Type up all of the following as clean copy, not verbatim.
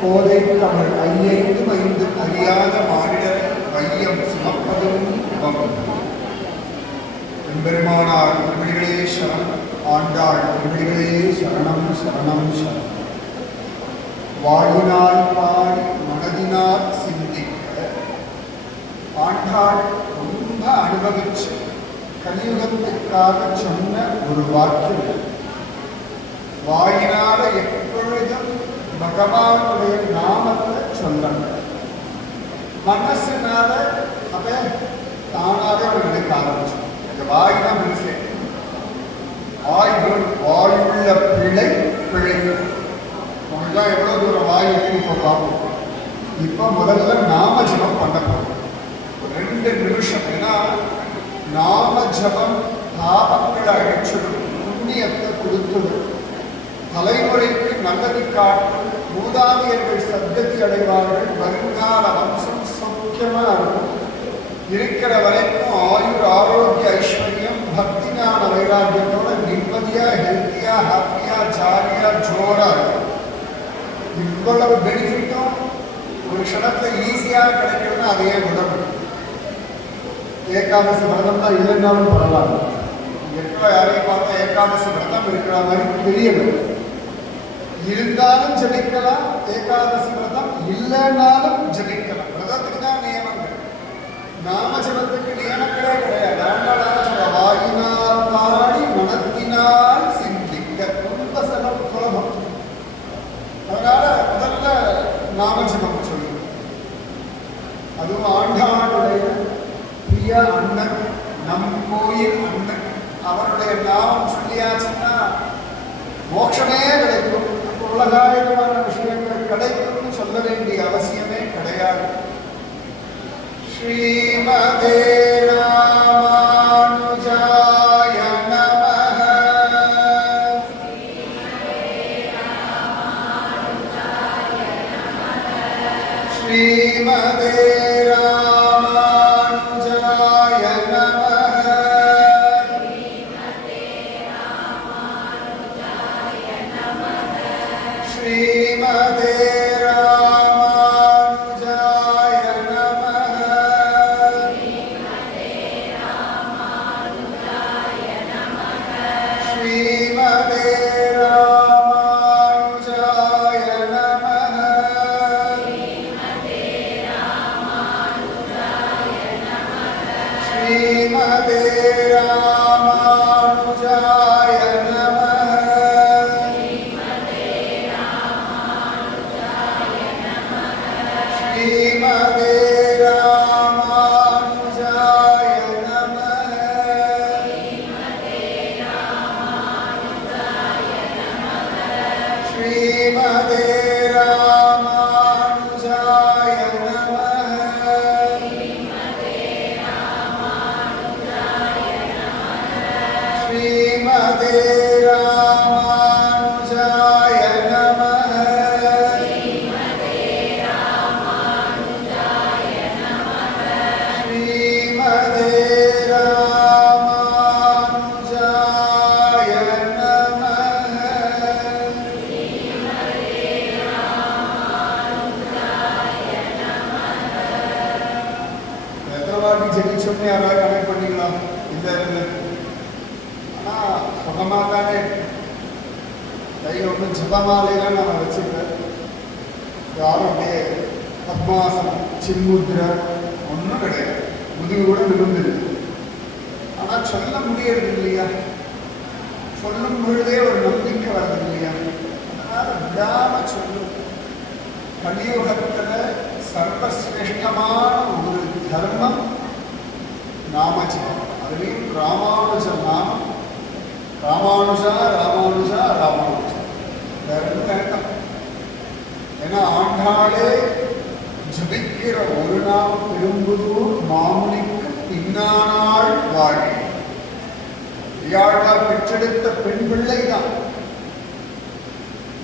கோதை தமிழ் ஐயைந்து ஐந்து அறியாத மானிடர் வையம் சுமப்பதும் எம்பெருமானார் திருமணிகளே சரணம், ஆண்டாள் திருமணிகளே சரணம் சரணம் சரணம். வாழ்வினால் பாடி மனதினால் சிந்திக்க ஆண்டாள் ரொம்ப அனுபவிச்சு கலியுகத்திற்காக சொன்ன ஒரு வாக்கியம். வாயினால எப்பொழுதும் பகவானுடைய நாமத்தை சொல்லணும். மனசுனால அப்ப தானாக அவர் நினைக்க ஆரம்பிச்சோம். இந்த வாயினா மனசு வாயுள்ள பிழை பிழைக்கும். நம்மளாம் எவ்வளவு தூரம் வாய் இப்ப பார்ப்போம். இப்ப முதல்ல நாம ஜபம் பண்ண போறோம். 2 நிமிஷம். ஏன்னா நாம ஜபம் பாபங்களை அழிச்சிடும், புண்ணியத்தை கொடுத்துடும், தலைமுறைக்கு நல்லது காட்டும், மூதாதையர்கள் சத்கதி அடைவார்கள், வருங்கால வம்சம் சௌக்கியமா இருக்கும். இருக்கிற வரைக்கும் ஆயுர் ஆரோக்கிய ஐஸ்வர்யம் பக்தி ஞான வைராக்கியத்தோட நிம்மதியா ஹெல்த்தியா ஹாப்பியா ஜாலியா ஜோரா இருக்கும். இவ்வளவு பெனிஃபிட்டும் ஒரு க்ஷணத்துல ஈஸியாக கிடைக்கணும்னா அதையே உடம்பு. ஏகாதசி விரதம் தான் இல்லைன்னாலும் பரவாயில்ல. எப்போ யாரையும் பார்த்தா ஏகாதசி விரதம் இருக்கிற மாதிரி தெரியல. இருந்தாலும் ஜபிக்கலாம், ஏகாதசி விரதம் இல்லைன்னாலும் ஜபிக்கலாம். விரதத்துக்கு தான் நியமங்கள், நாம ஜபத்துக்கு நியமங்களே கிடையாது. வாயினால் பாடி மனத்தினால் சிந்திக்க ரொம்ப சுலபம். அதனால முதல்ல நாம ஜபம் சொல்லுங்க. அதுவும் ஆண்டாளுடைய பிரிய அண்ணன், நம் கோயில் அண்ணன், அவருடைய நாமம் சொல்லியாச்சுன்னா மோட்சமே கிடைக்கும். உலகாயிரமான விஷயங்கள் கிடைக்கும்னு சொல்ல வேண்டிய அவசியமே கிடையாது. ஸ்ரீமதே ராமானுஜாய நமஹ. ஸ்ரீமதே வந்துச்சுன்னு யாராவது கனெக்ட் பண்ணிக்கலாம் இந்த இதில். ஆனால் சுகமாக தானே கையில் ஒன்றும் ஜபமாலையெல்லாம் நம்ம வச்சுக்கிறேன். யாரும் அப்படியே பத்மாசனம் சின்முத்ரா ஒன்றும் கிடையாது. முதுகு கூட விழுந்துருக்கு. ஆனால் சொல்ல முடியறது இல்லையா? சொல்லும் பொழுதே ஒரு நம்பிக்கை வருது இல்லையா? அதனால விடாம சொல்லும். கலியுகத்துல சர்வசிரேஷ்டமான ஒரு தர்மம் நாமஜபம். அதுலேயும் ராமானுஜ நாமம். ராமானுஜா ராமானுஜா ராமானுஜா வேற ஒன்றும் வேண்டாம். ஏன்னா ஆண்டாளே ஜபிக்கிற ஒரு நாள் பெரும்புதூர் மாமுனிக்கு பின்னானாள் வாழி. யாழ்வார் பெற்றெடுத்த பெண் பிள்ளை தான்.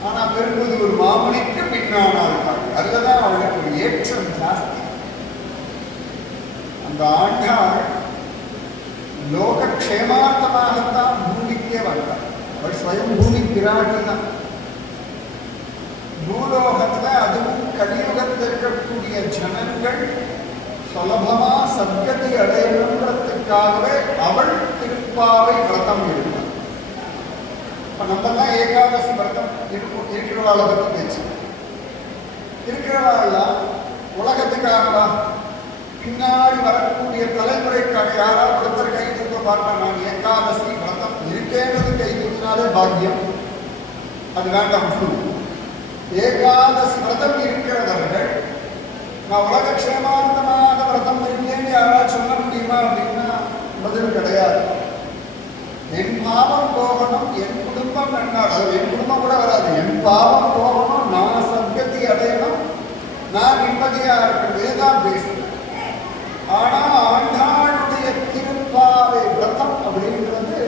ஆனா பெரும்புதூர் மாமுனிக்கு பின்னானாள் வாழி. அதுலதான் அவளுக்கு ஒரு ஏற்றம் ஜாஸ்தி. அந்த ஆண்டாள் லோகக்ஷேமார்த்தமாகத்தான் பூமிக்கே வந்தாள். அவள் ஸ்வயம் பூமி பிராட்டி தான். பூலோகத்துல அதுவும் கலியுகத்தில் இருக்கக்கூடிய ஜனங்கள் சுலபமா சத்கதி அடையணுன்றதுக்காகவே அவள் திருப்பாவை விரதம் இருந்தாள். இப்ப நம்ம தான் ஏகாதசி விரதம் இருக்கிறவாளை பத்தி பேச்சு. இருக்கிறவாள்லாம் உலகத்துக்காகவா? பின்னாடி வரக்கூடிய தலைமுறைக்காக யாராவது ஒருத்தர் கை தூக்க பார்த்தா நான் ஏகாதசி விரதம் இருக்கேன்றது கை தூக்கினாலே பாக்கியம். அது வேண்டாம். ஏகாதசி விரதம் இருக்கிறவர்கள் நான் உலகக்ஷேமார்த்தமாக விரதம் இருக்கேன்னு யாராவது சொல்ல முடியுமா அப்படின்னா பதில் கிடையாது. என் பாவம் போகணும், என் குடும்பம் நன்னாடு. அது என் குடும்பம் கூட வராது. என் பாவம் போகணும், நான் சத்கதி அடையணும், நான் நிம்மதியா இருக்கணும், இதுதான் பேசுறேன். ஆனா ஆண்டாளுடைய திருப்பாவை விரதம் அப்படின்றது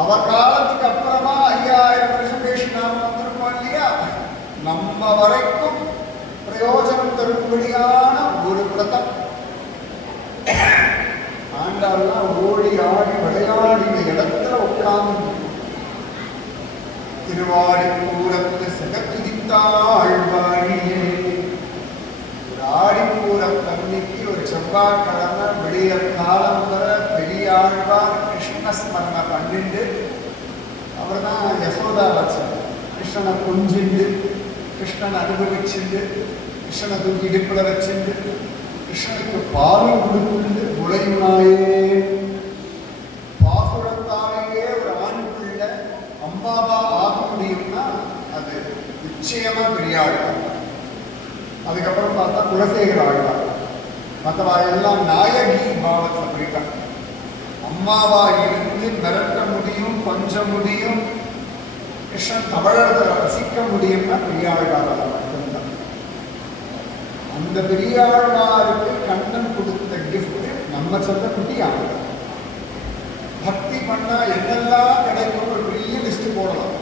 அவ காலத்துக்கு அப்புறமா 5000 வருஷம் பேசி நாம வந்திருக்கோம் இல்லையா? நம்ம வரைக்கும் பிரயோஜனம் தரும்படியான ஒரு விரதம். ஆண்டாள்லாம் ஓடி ஆடி விளையாடின இடத்துல உட்கார்ந்து திருவாடிப்பூரத்து சகத்துதித்தாள் வாழியே. ஒரு ஆடிப்பூரம் தன்னைக்கு ஒரு செவ்வாய்க்கிழமை விடிய காலம் வர பெரியாழ்வார் கிருஷ்ணஸ்மரண பண்ணிட்டு அவர் தான் யசோதா வச்சார். கிருஷ்ணனை கொஞ்சிண்டு கிருஷ்ணன் அனுபவிச்சுண்டு கிருஷ்ணனை தூக்கி இடுப்புல வச்சுண்டு கிருஷ்ணனுக்கு பாலும் கொடுத்துண்டு உழையுனாயே பாசுரத்தாலேயே ஒரு ஆண் பிள்ளை அம்மாவா ஆக முடியும்னா அது நிச்சயமா பெரியாழ்வார். அதுக்கப்புறம் பார்த்தா குலசேகர ஆழ்வார். மற்றவா எல்லாம் நாயகி பாவத்தை அப்படிட்டாங்க. அம்மாவா இருந்து மிரட்ட முடியும், கொஞ்சம் முடியும், கிருஷ்ணன் தமிழத்தை ரசிக்க முடியும்னா பெரியாழ்வாரால் மட்டும்தான். அந்த பெரியாழ்வாருக்கு கண்ணன் கொடுத்த கிஃப்ட் நம்ம சொல்ல குட்டியாங்க. பக்தி பண்ணா என்னெல்லாம் கிடைக்கும் ஒரு பெரிய லிஸ்ட் போடலாம்.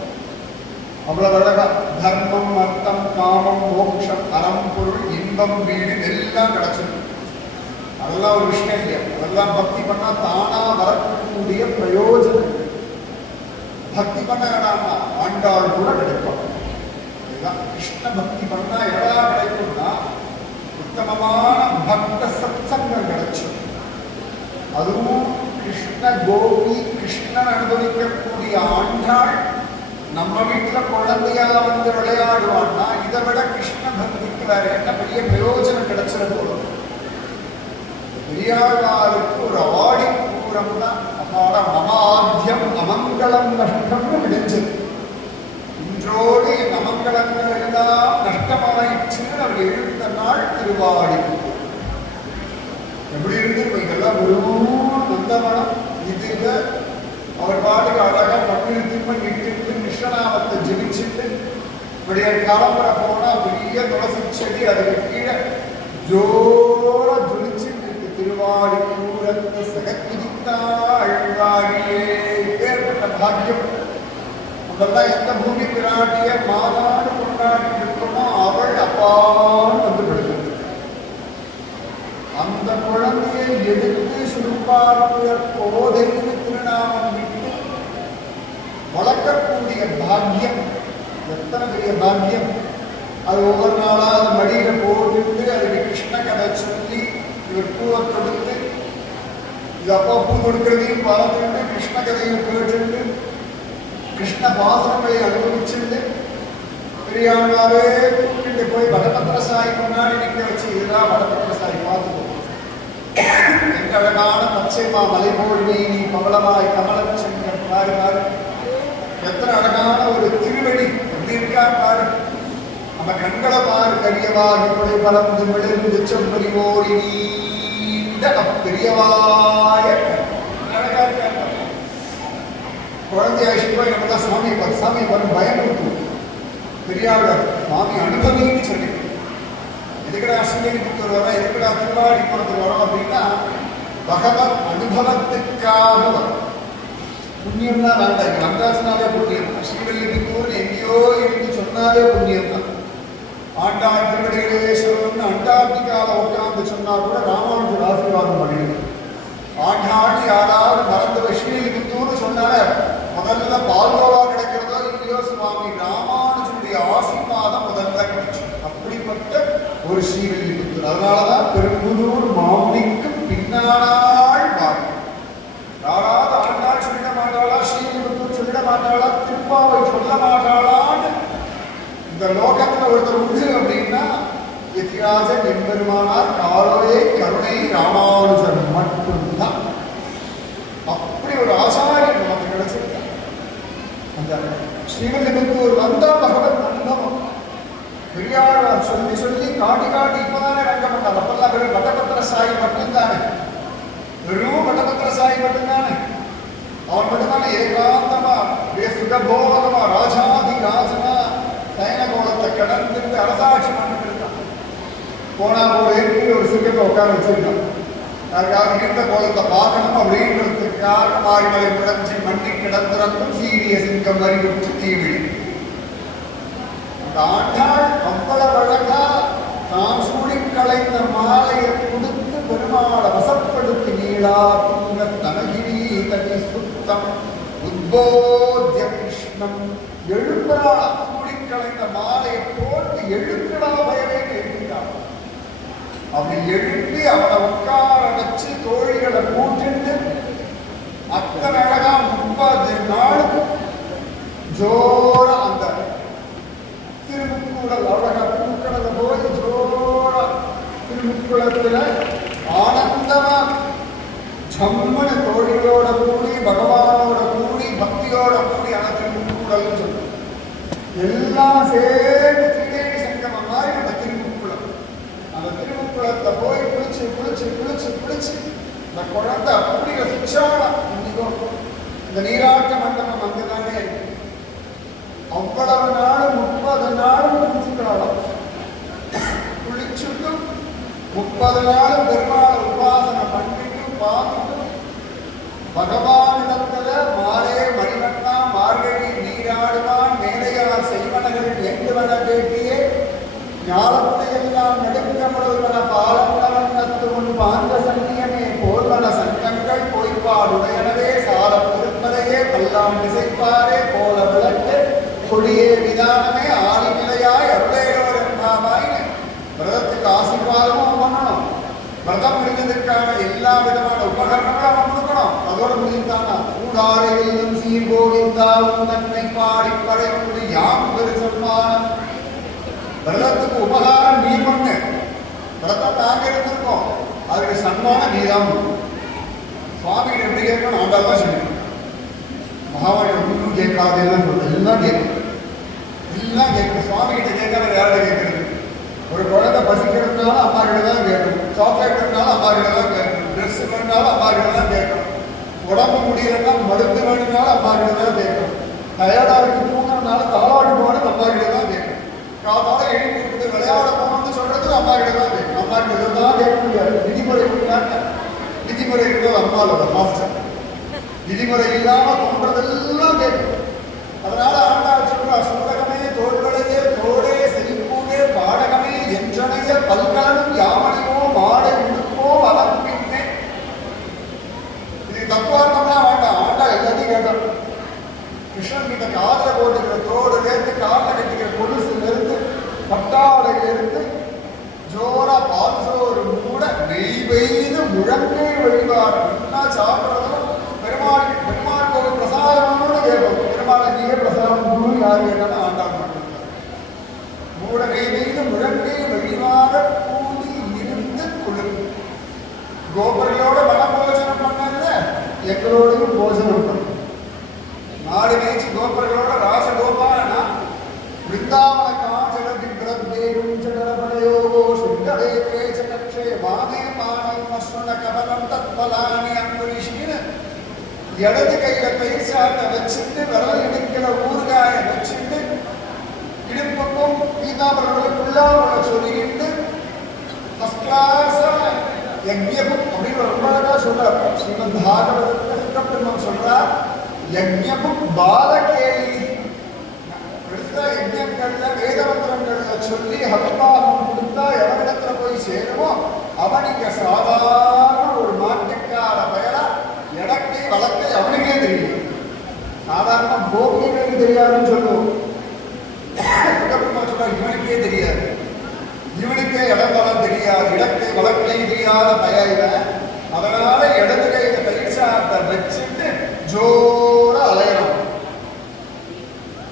அவ்வளவு அழகா தர்மம், அர்த்தம், காமம், மோட்சம், அறம், பொருள், இன்பம், வீடு எல்லாம் கிடைச்சிருக்கு. அதெல்லாம் ஒரு விஷயம் இல்லையா? அதெல்லாம் பக்தி பண்ணா தானா வரக்கூடிய பிரயோஜனம். பக்தி பண்ண வேணாமா ஆண்டாள் கூட கிடைக்கும். இதுதான் கிருஷ்ண பக்தி பண்ணா எடா கிடைக்கும்னா உத்தமமான பக்த சத்சங்கம் கிடைச்சும். அதுவும் கிருஷ்ண கோபி கிருஷ்ணன் அனுபவிக்கக்கூடிய ஆண்டாள் நம்ம வீட்டுல குழந்தையா வந்து விளையாடுவான்னா இதை விட கிருஷ்ண பக்திக்கு வேற என்ன பெரிய பிரயோஜனம் கிடைச்சிட போதும். பெரியாழ்வாருக்கு ஒரு ஆடி பூரம் தான் அப்பாட மமாத்தியம் அமங்கலம் நஷ்டம்னு விளைஞ்சது. இன்றோடு என் அமங்கலங்கள் எல்லாம் நஷ்டமாயிடுச்சுன்னு அவர் எழுந்த நாள் திருவாடி. எப்படி இருந்து இதெல்லாம் வெறும் நந்தவனம். இதுல அவர் பாட்டுக்கு அழகா பட்டினி திரும்ப நிட்டு கிருஷ்ணநாமத்தை ஜெபிச்சுட்டு இப்படிய கிளம்புற போனா பெரிய துளசி செடி அதுக்கு கீழே ஜோர ஜொலிச்சுட்டு இருக்கு. திருவாடி பூரத்து சகத்துதித்தாள் வாழியே. ஏற்பட்ட பாக்கியம். அதெல்லாம் எந்த பூமி பிராட்டிய மாதாடு கொண்டாடி இருக்கோமோ அவள் அப்பான்னு வந்து விடுகிறது. அந்த குழந்தையை எடுத்து சுருப்பார்ப்புயர் போதைன்னு திருநாமம் விட்டு வளர்க்கக்கூடிய பாக்கியம் எத்தனை பெரிய பாக்கியம். அது ஒவ்வொரு நாளாக அது மடியில போட்டுட்டு அதுக்கு கிருஷ்ண கதை சொல்லி இவர் பூவை கொடுத்து இது அப்பா பூ கொடுக்கிறதையும் பார்த்துட்டு கிருஷ்ண கதையும் கேட்டு கிருஷ்ண பாசனங்களை அனுபவிச்சுட்டு பெரியானாரே கூப்பிட்டு போய் வடபத்திர சாய் முன்னாடி நிற்க வச்சு இதுதான் வடபத்திர சாய் பார்த்துக்கோ எங்கழகான பச்சைமா மலைபோல் நீ பவளமாய் கமலம் செங்கன் பாரு பாரு எத்தனை அழகான ஒரு திருவடி எப்படி இருக்கா பாரு நம்ம கண்களை பாரு கரியவாகி கொடை பறந்து விழுந்து செம்பறிவோரி நீண்ட அப்பெரியவாய அழகா இருக்காங்க குழந்தையா போய் நம்ம தான் சாமி வரும் பயம் இருக்கும் பெரியாளர் சுவாமி அனுபவின்னு சொல்லி எதுக்கடா அஸ்வினிபுத்தூர் வரோம் எதுக்கடா திருவாடிப்புறத்துக்கு வரோம் அப்படின்னா பகவத் அனுபவத்துக்காக வரும் புண்ணியம் தான் வேண்டாம் இங்கே வந்தாச்சுனாலே புண்ணியம் ஸ்ரீவில்லிபுத்தூர்னு எங்கேயோ இருந்து சொன்னாலே புண்ணியம் தான் ஆண்டாள் திருவடிகளேஸ்வரன் அண்டார்டிகாவில் உட்காந்து சொன்னா கூட ராமானுஜர் ஆசீர்வாதம் பண்ணிடுது ஆண்டாள் யாராவது மறந்து ஸ்ரீவில்லிபுத்தூர்னு சொன்னாலே முதல்ல பால்கோவா கிடைக்கிறதோ இல்லையோ சுவாமி ராமானுஜனுடைய ஆசீர்வாதம் முதல்ல கிடைச்சு அப்படிப்பட்ட ஒரு ஸ்ரீவில்லிபுத்தூர் அதனாலதான் பெரும்புதூர் மாமுனிக்கு பின்னாள் பாரு யாராவது ஆண்டாள் சொல்லிட மாட்டாளா ஸ்ரீவில்லிபுத்தூர் சொல்லிட மாட்டாளா திருப்பாவை சொல்ல மாட்டாளான்னு இந்த லோகத்துல ஒருத்தர் உண்டு அப்படின்னா எத்திராஜன் எம்பெருமானார் காலோயே கருணை ராமானுஜன் மட்டும்தான் அப்படி ஒரு ஆச்சாரியன் நமக்கு கிடைச்சிருக்க அந்த ஸ்ரீவில்லிபுத்தூர் வந்தா பகவத் அனுபவம் பெரியாழ்வார் சொல்லி சொல்லி காட்டி காட்டி இப்பதானே ரங்கப்பட்டார் அப்பெல்லாம் வெறும் வட்டபத்திர சாயி மட்டும்தானே வெறும் வட்டபத்திர சாயி மட்டும்தானே அவன் மட்டும்தானே ஏகாந்தமா சுகபோகமா ராஜாதி ராஜனா சயன கோலத்தை கடந்து அரசாட்சி பண்ணிட்டு இருக்கான் போனா போல ஒரு சிங்கத்தை உட்கார வச்சிருக்கான் யாருக்காவது இருந்த கோலத்தை பார்க்கணும் அப்படின்றதுக்காக மாறிமலை முழஞ்சி மண்ணி கிடந்துறக்கும் சீரிய சிங்கம் அறிவிப்பு தீவிழி அந்த ஆண்டாள் அவ்வளவு அழகா தான் சூடி கலைந்த மாலையை கொடுத்து பெருமாளை வசப்படுத்தி நீளா துங்க தனகிரி தனி சுத்தம் உத்போத்திய கிருஷ்ணம் எழுப்புறா சூடி கலைந்த மாலையை போட்டு எழுப்புறா பயவே எழுப்பிட்டான் அப்படி எழுப்பி அவனை உட்கார வச்சு தோழிகளை கூட்டிட்டு அத்தனை அழகா 30 நாள் ஜோரா அந்த திருமுக்கூடல் அழகா பூக்கடலை போய் ஜோரா திருமுக்குளத்துல ஆனந்தமா ஜம்மனு தோழிகளோட கூடி பகவானோட கூடி பக்தியோட கூடி ஆன திருமுக்கூடல் சொல்லுவோம் எல்லாம் சேர்ந்து திரிவேணி சங்கமம் மாதிரி நம்ம திருமுக்குளம் அந்த திருமுக்குளத்தை போய் குளிச்சு குளிச்சு குளிச்சு குளிச்சு இந்த குழந்தை அப்படி ரசிச்சாலாம் இன்னைக்கும் இந்த நீராட்ட மண்டபம் அங்குதானே இருக்கு அவ்வளவு நாளும் 30 நாளும் குளிச்சுக்கலாம் குளிச்சுட்டு 30 நாளும் பெருமாளை உபாசனை பண்ணிட்டு பார்த்துட்டு பகவானிடத்துல மாலே மணிவண்ணா மார்கழி நீராடுவான் மேலையார் செய்வனகள் வேண்டுவன கேட்டியே ஞானத்தை எல்லாம் நெடுக்கப்படுவன பாலன்னவண்ணத்து முன் பாந்த சன்னியமே போல்வன சங்கங்கள் பொய்ப்பாடுடையனவே சால பெருமலையே பல்லாம் திசைப்பாரே போல விளக்கு கொடியே விதானமே ஆதிநிலையாய் அருளையோர் என்பாவாயின்னு விரதத்துக்கு ஆசீர்வாதமும் பண்ணணும் விரதம் முடிஞ்சதுக்கான எல்லா விதமான உபகரணங்களும் அவன் கொடுக்கணும் அதோட முடிஞ்சானா கூடாரையிலும் சீர்கோவிந்தாவும் தன்னை பாடி படைப்பது யாம் பெரு சன்மானம் விரதத்துக்கு உபகாரம் நீ பண்ணு விரதம் நாங்க இருந்திருக்கோம் அதுக்கு சன்மானம் நீதான் சுவாமிகிட்ட எப்படி கேட்கணும் ஆண்டாள் தான் சொல்லணும் மகாவாணி ஒன்றும் கேட்காது எல்லாம் சொல்றது எல்லாம் கேட்கணும் எல்லாம் கேட்கணும் சுவாமி கிட்ட கேட்காத யார்கிட்ட கேட்கறது ஒரு குழந்தை பசிக்கிறதுனால அம்மா கிட்ட தான் கேட்கணும் சாக்லேட் வேணுனாலும் அம்மா கிட்ட தான் கேட்கணும் ட்ரெஸ் வேணுனாலும் அம்மா கிட்ட தான் கேட்கணும் உடம்பு முடியலன்னா மருந்து வேணுனாலும் அம்மா கிட்ட தான் கேட்கணும் டயர்டா இருக்கு தூங்கினால தாளாட்டு போகணும் அம்மா கிட்ட தான் கேட்கணும் காத்தால எழுப்பி கொடுத்து விளையாட போகணும்னு சொல்றதுக்கு அம்மா கிட்ட தான் கேட்கணும் அம்மா கிட்ட தான் கேட்க முடியாது விதிமுறை விதிமுறை இருக்கிறது அம்மாவோட மாஸ்டர் விதிமுறை இல்லாம தோன்றதெல்லாம் கேட்கும் அதனால ஆண்டாள் சொல்றா சுந்தகமே தோள்களையே தோடே செழிப்பூடே பாடகமே என்றனைய பல்கலனும் யாமனையோ மாடை உடுப்போம் அவன் பின்னே இது தத்துவார்த்தம்லாம் வேண்டாம் ஆண்டாள் எல்லாத்தையும் கேட்டான் கிருஷ்ணன் கிட்ட காதல போட்டுக்கிற தோடுல இருந்து காதல கட்டிக்கிற கொலுசுல இருந்து பட்டாடையில இருந்து ஜோரா பால்சோறு மூட நெய் பெய்து முழங்கை வழிபாடு கேட்டாலும் ஆண்டாள் மட்டும் மூட கை வைத்து முழங்கை வழிவார கூடி இருந்து குளிர். கோபர்களோட வனபோஜனம் பண்ணல, எங்களோடையும் போஜனம் பண்ண. நாடு மேய்ச்சி கோபர்களோட ராஜகோபாலனா விருந்தாவன காஜலதி பிரதேரும் ஜடரபடயோகோ சுண்டவே கேசகக்ஷே வாமே மானம் அஸ்வன கபலம் தத்பலானி அங்குரிஷின்னு இடது கையில பயிர் சாட்டை வச்சுட்டு விரல் இடிக்கிற ஊறுகாய வச்சுட்டு இடுப்புக்கும் பீதாம்பரங்களுக்குள்ள சொல்லிட்டு ஃபர்ஸ்ட் கிளாஸ் யஜ்ஞபுக் அப்படின்னு ரொம்ப அழகா சொல்றார். ஸ்ரீமத் பாகவதத்துல சுகப்பிரம்மம் சொல்றார், யஜ்ஞபுக் பாலகேலி பெருசா யஜ்ஞங்கள்ல வேதமந்திரங்கள்ல சொல்லி ஹவிபாகம் கொடுத்தா எவரிடத்துல போய் சேருமோ அவனுக்கு சாதாரண ஒரு மாட்டுக்கார பயலா இடக்கை வழக்கை அவனுக்கே தெரியும். சாதாரண போக்கியங்களுக்கு தெரியாதுன்னு சொல்லுவோம். சுகப்பிரம்மம் சொல்றா இவனுக்கே தெரியாது, இவனுக்கே இடம்பலம் தெரியாது, இடக்கை வழக்கை தெரியாத பயில. அதனால இடது கையில பயிற்சாட்டை வச்சுட்டு ஜோர அலையணும்.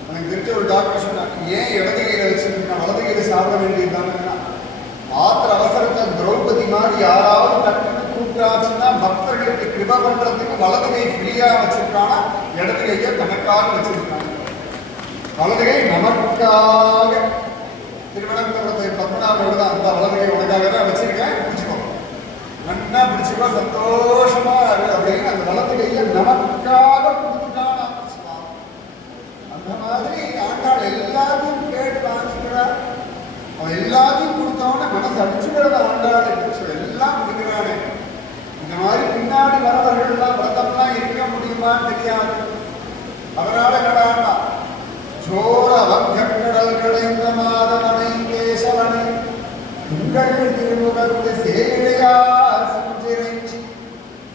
எனக்கு தெரிஞ்ச ஒரு டாக்டர் சொன்னாங்க, ஏன் இடது கையில வச்சுருக்கா வலது கையில சாப்பிட வேண்டியதுதானுன்னா, ஆத்திர அவசரத்தை திரௌபதி மாதிரி யாராவது டக்குன்னு கூப்பிட்டாச்சுன்னா பக்தர்களுக்கு கிருப பண்றதுக்கு வலது கை ஃப்ரீயா வச்சிருக்கானா, இடது கையை தனக்காக வச்சிருக்காங்க. வலது கை நமக்காக. திருவனந்தபுரத்தை பத்மநாபோட தான் அந்த வலது கை உனக்காக தான் வச்சிருக்கேன், பிடிச்சிக்கோ, நன்னா பிடிச்சிக்கோ, சந்தோஷமா அப்படின்னு அந்த வலது கையை நமக்காக கொடுத்துட்டான். அந்த மாதிரி ஆண்டாள் எல்லாத்தையும் கேட்டு வாங்கிக்கிறார். அவன் எல்லாத்தையும் கொடுத்தவன மனசு அடிச்சுக்கிறத ஆண்டாள் எல்லாம் கொடுக்கிறானே. இந்த மாதிரி பின்னாடி வரவர்கள்லாம் விரதம்லாம் இருக்க முடியுமான்னு தெரியாது. அதனால என்னடா சோர வங்கடல் கடைந்த மாதவனை கேசவனை உங்கள் திருமுகத்து சேழையா செஞ்சிறைச்சி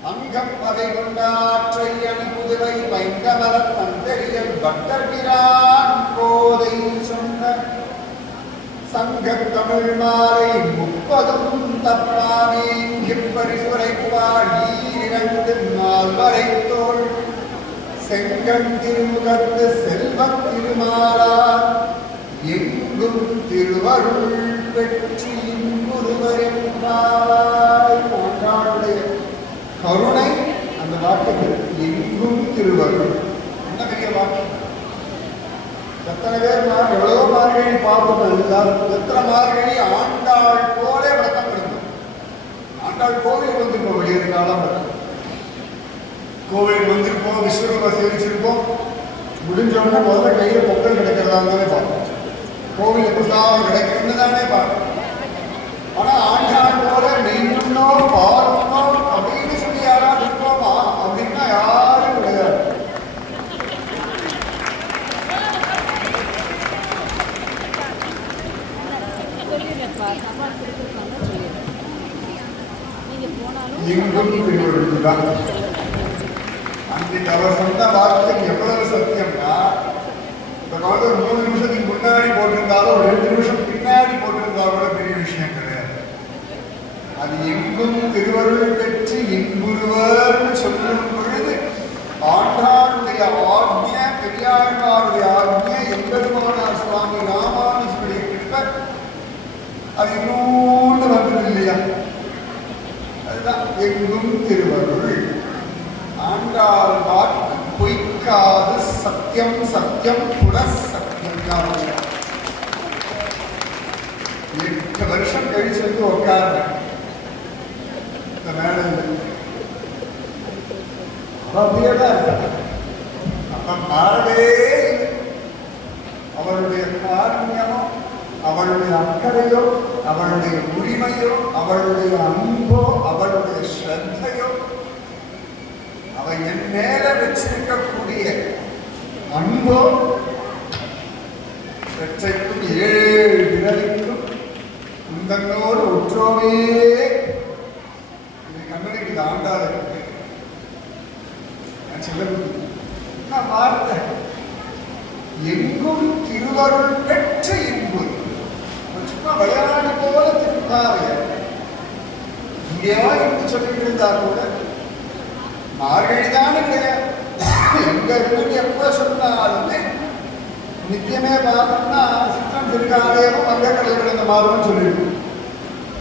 அங்கம் பகை கொண்டாற்றை அணி புதுவை பைந்தமர தந்தெறியல் பட்டர்கிறான் கோதை சொன்ன சங்கத் தமிழ் மாலை 30 தப்பாமே பரிசுரைப்பாள் ஈரிரண்டு நால்வரை தோள் செங்கண் திருமுகத்து செல்வத் திருமாலா எங்கும் திருவருள் பெற்றி இன்புருவரென்றாய். போன்றாளுடைய கருணை அந்த வாக்குகள் எங்கும் திருவருள். என்ன பெரிய வாக்கு! எத்தனை பேர் எவ்வளவோ மார்கழி பார்ப்போம், எத்தனை மார்கழி ஆண்டாள் போல விளக்கம் இருக்கும். ஆண்டாள் கோவில் வந்திருப்போம், வெளியே காலம் கோவில் வந்திருப்போம், விஸ்வரூப சேவிச்சிருப்போம். முடிஞ்சோடனே முதல்ல கையில் பொங்கல் கிடைக்கிறதா தானே பார்ப்போம், கோவில் பிரசாதம் கிடைக்கும்னு தானே பார்ப்போம். ஆனா ஆண்டாள் போல நீங்களும் பார்க்கணும் அப்படின்னு சொல்லி யாராவது இருக்கோமா அப்படின்னா யாரும் கிடையாது. எங்கும் திருவருள் தான். அன்றைக்கு அவர் சொன்ன வாக்கியம் எவ்வளவு சத்தியம்னா, இந்த காலத்துல 3 நிமிஷத்துக்கு முன்னாடி போட்டிருந்தாலும் 2 நிமிஷம் பின்னாடி போட்டிருந்தாலும் கூட பெரிய விஷயம் கிடையாது. அது எங்கும் திருவருள் பெற்று இன்புருவர்னு சொல்லும் பொழுது ஆண்டாளுடைய ஆக்ஞ, பெரியாழ்வாருடைய ஆக்ஞ, எம்பெருமானார் சுவாமி ராமானுஜருடைய கிருபை அது இன்னொன்று வந்தது இல்லையா? அதுதான் எங்கும் திருவருள். ஆண்டாள் வாக்கு பொய்க்காது, சத்தியம் சத்தியம் புனஸ் சத்தியம். 8 வருஷம் கழிச்சு வந்து உட்கார்ந்து இந்த மேடையில் அப்படியேதான் இருக்க. அப்ப மாறவே அவளுடைய காரண்யமோ, அவளுடைய அக்கறையோ, அவளுடைய உரிமையோ, அவளுடைய அன்போ, அவளுடைய ஸ்ரத்தையோ, அவ என் மேல வச்சிருக்கக்கூடிய அன்போ, வெற்றைக்கும் 7 விரலுக்கும் குந்தங்களோடு ஒற்றோமே. இது கண்ணனுக்கு ஆண்டாள் இருக்கு. நான் சொல்ல நான் வார்த்தை எங்கும் திருவருள் பெற்ற இன்பு. சும்மா விளையாடி போல திருப்பாவைய இங்கேவா இருந்து சொல்லிட்டு இருந்தா கூட மார்கழிதான கிடையாது. எங்க இருந்து எப்ப சொன்னாலுமே நித்தியமே பார்த்தோம்னா சித்தம் திருக்காலயமும் வங்கக்கடல் கிடந்த மாதம்னு சொல்லியிருக்கோம்.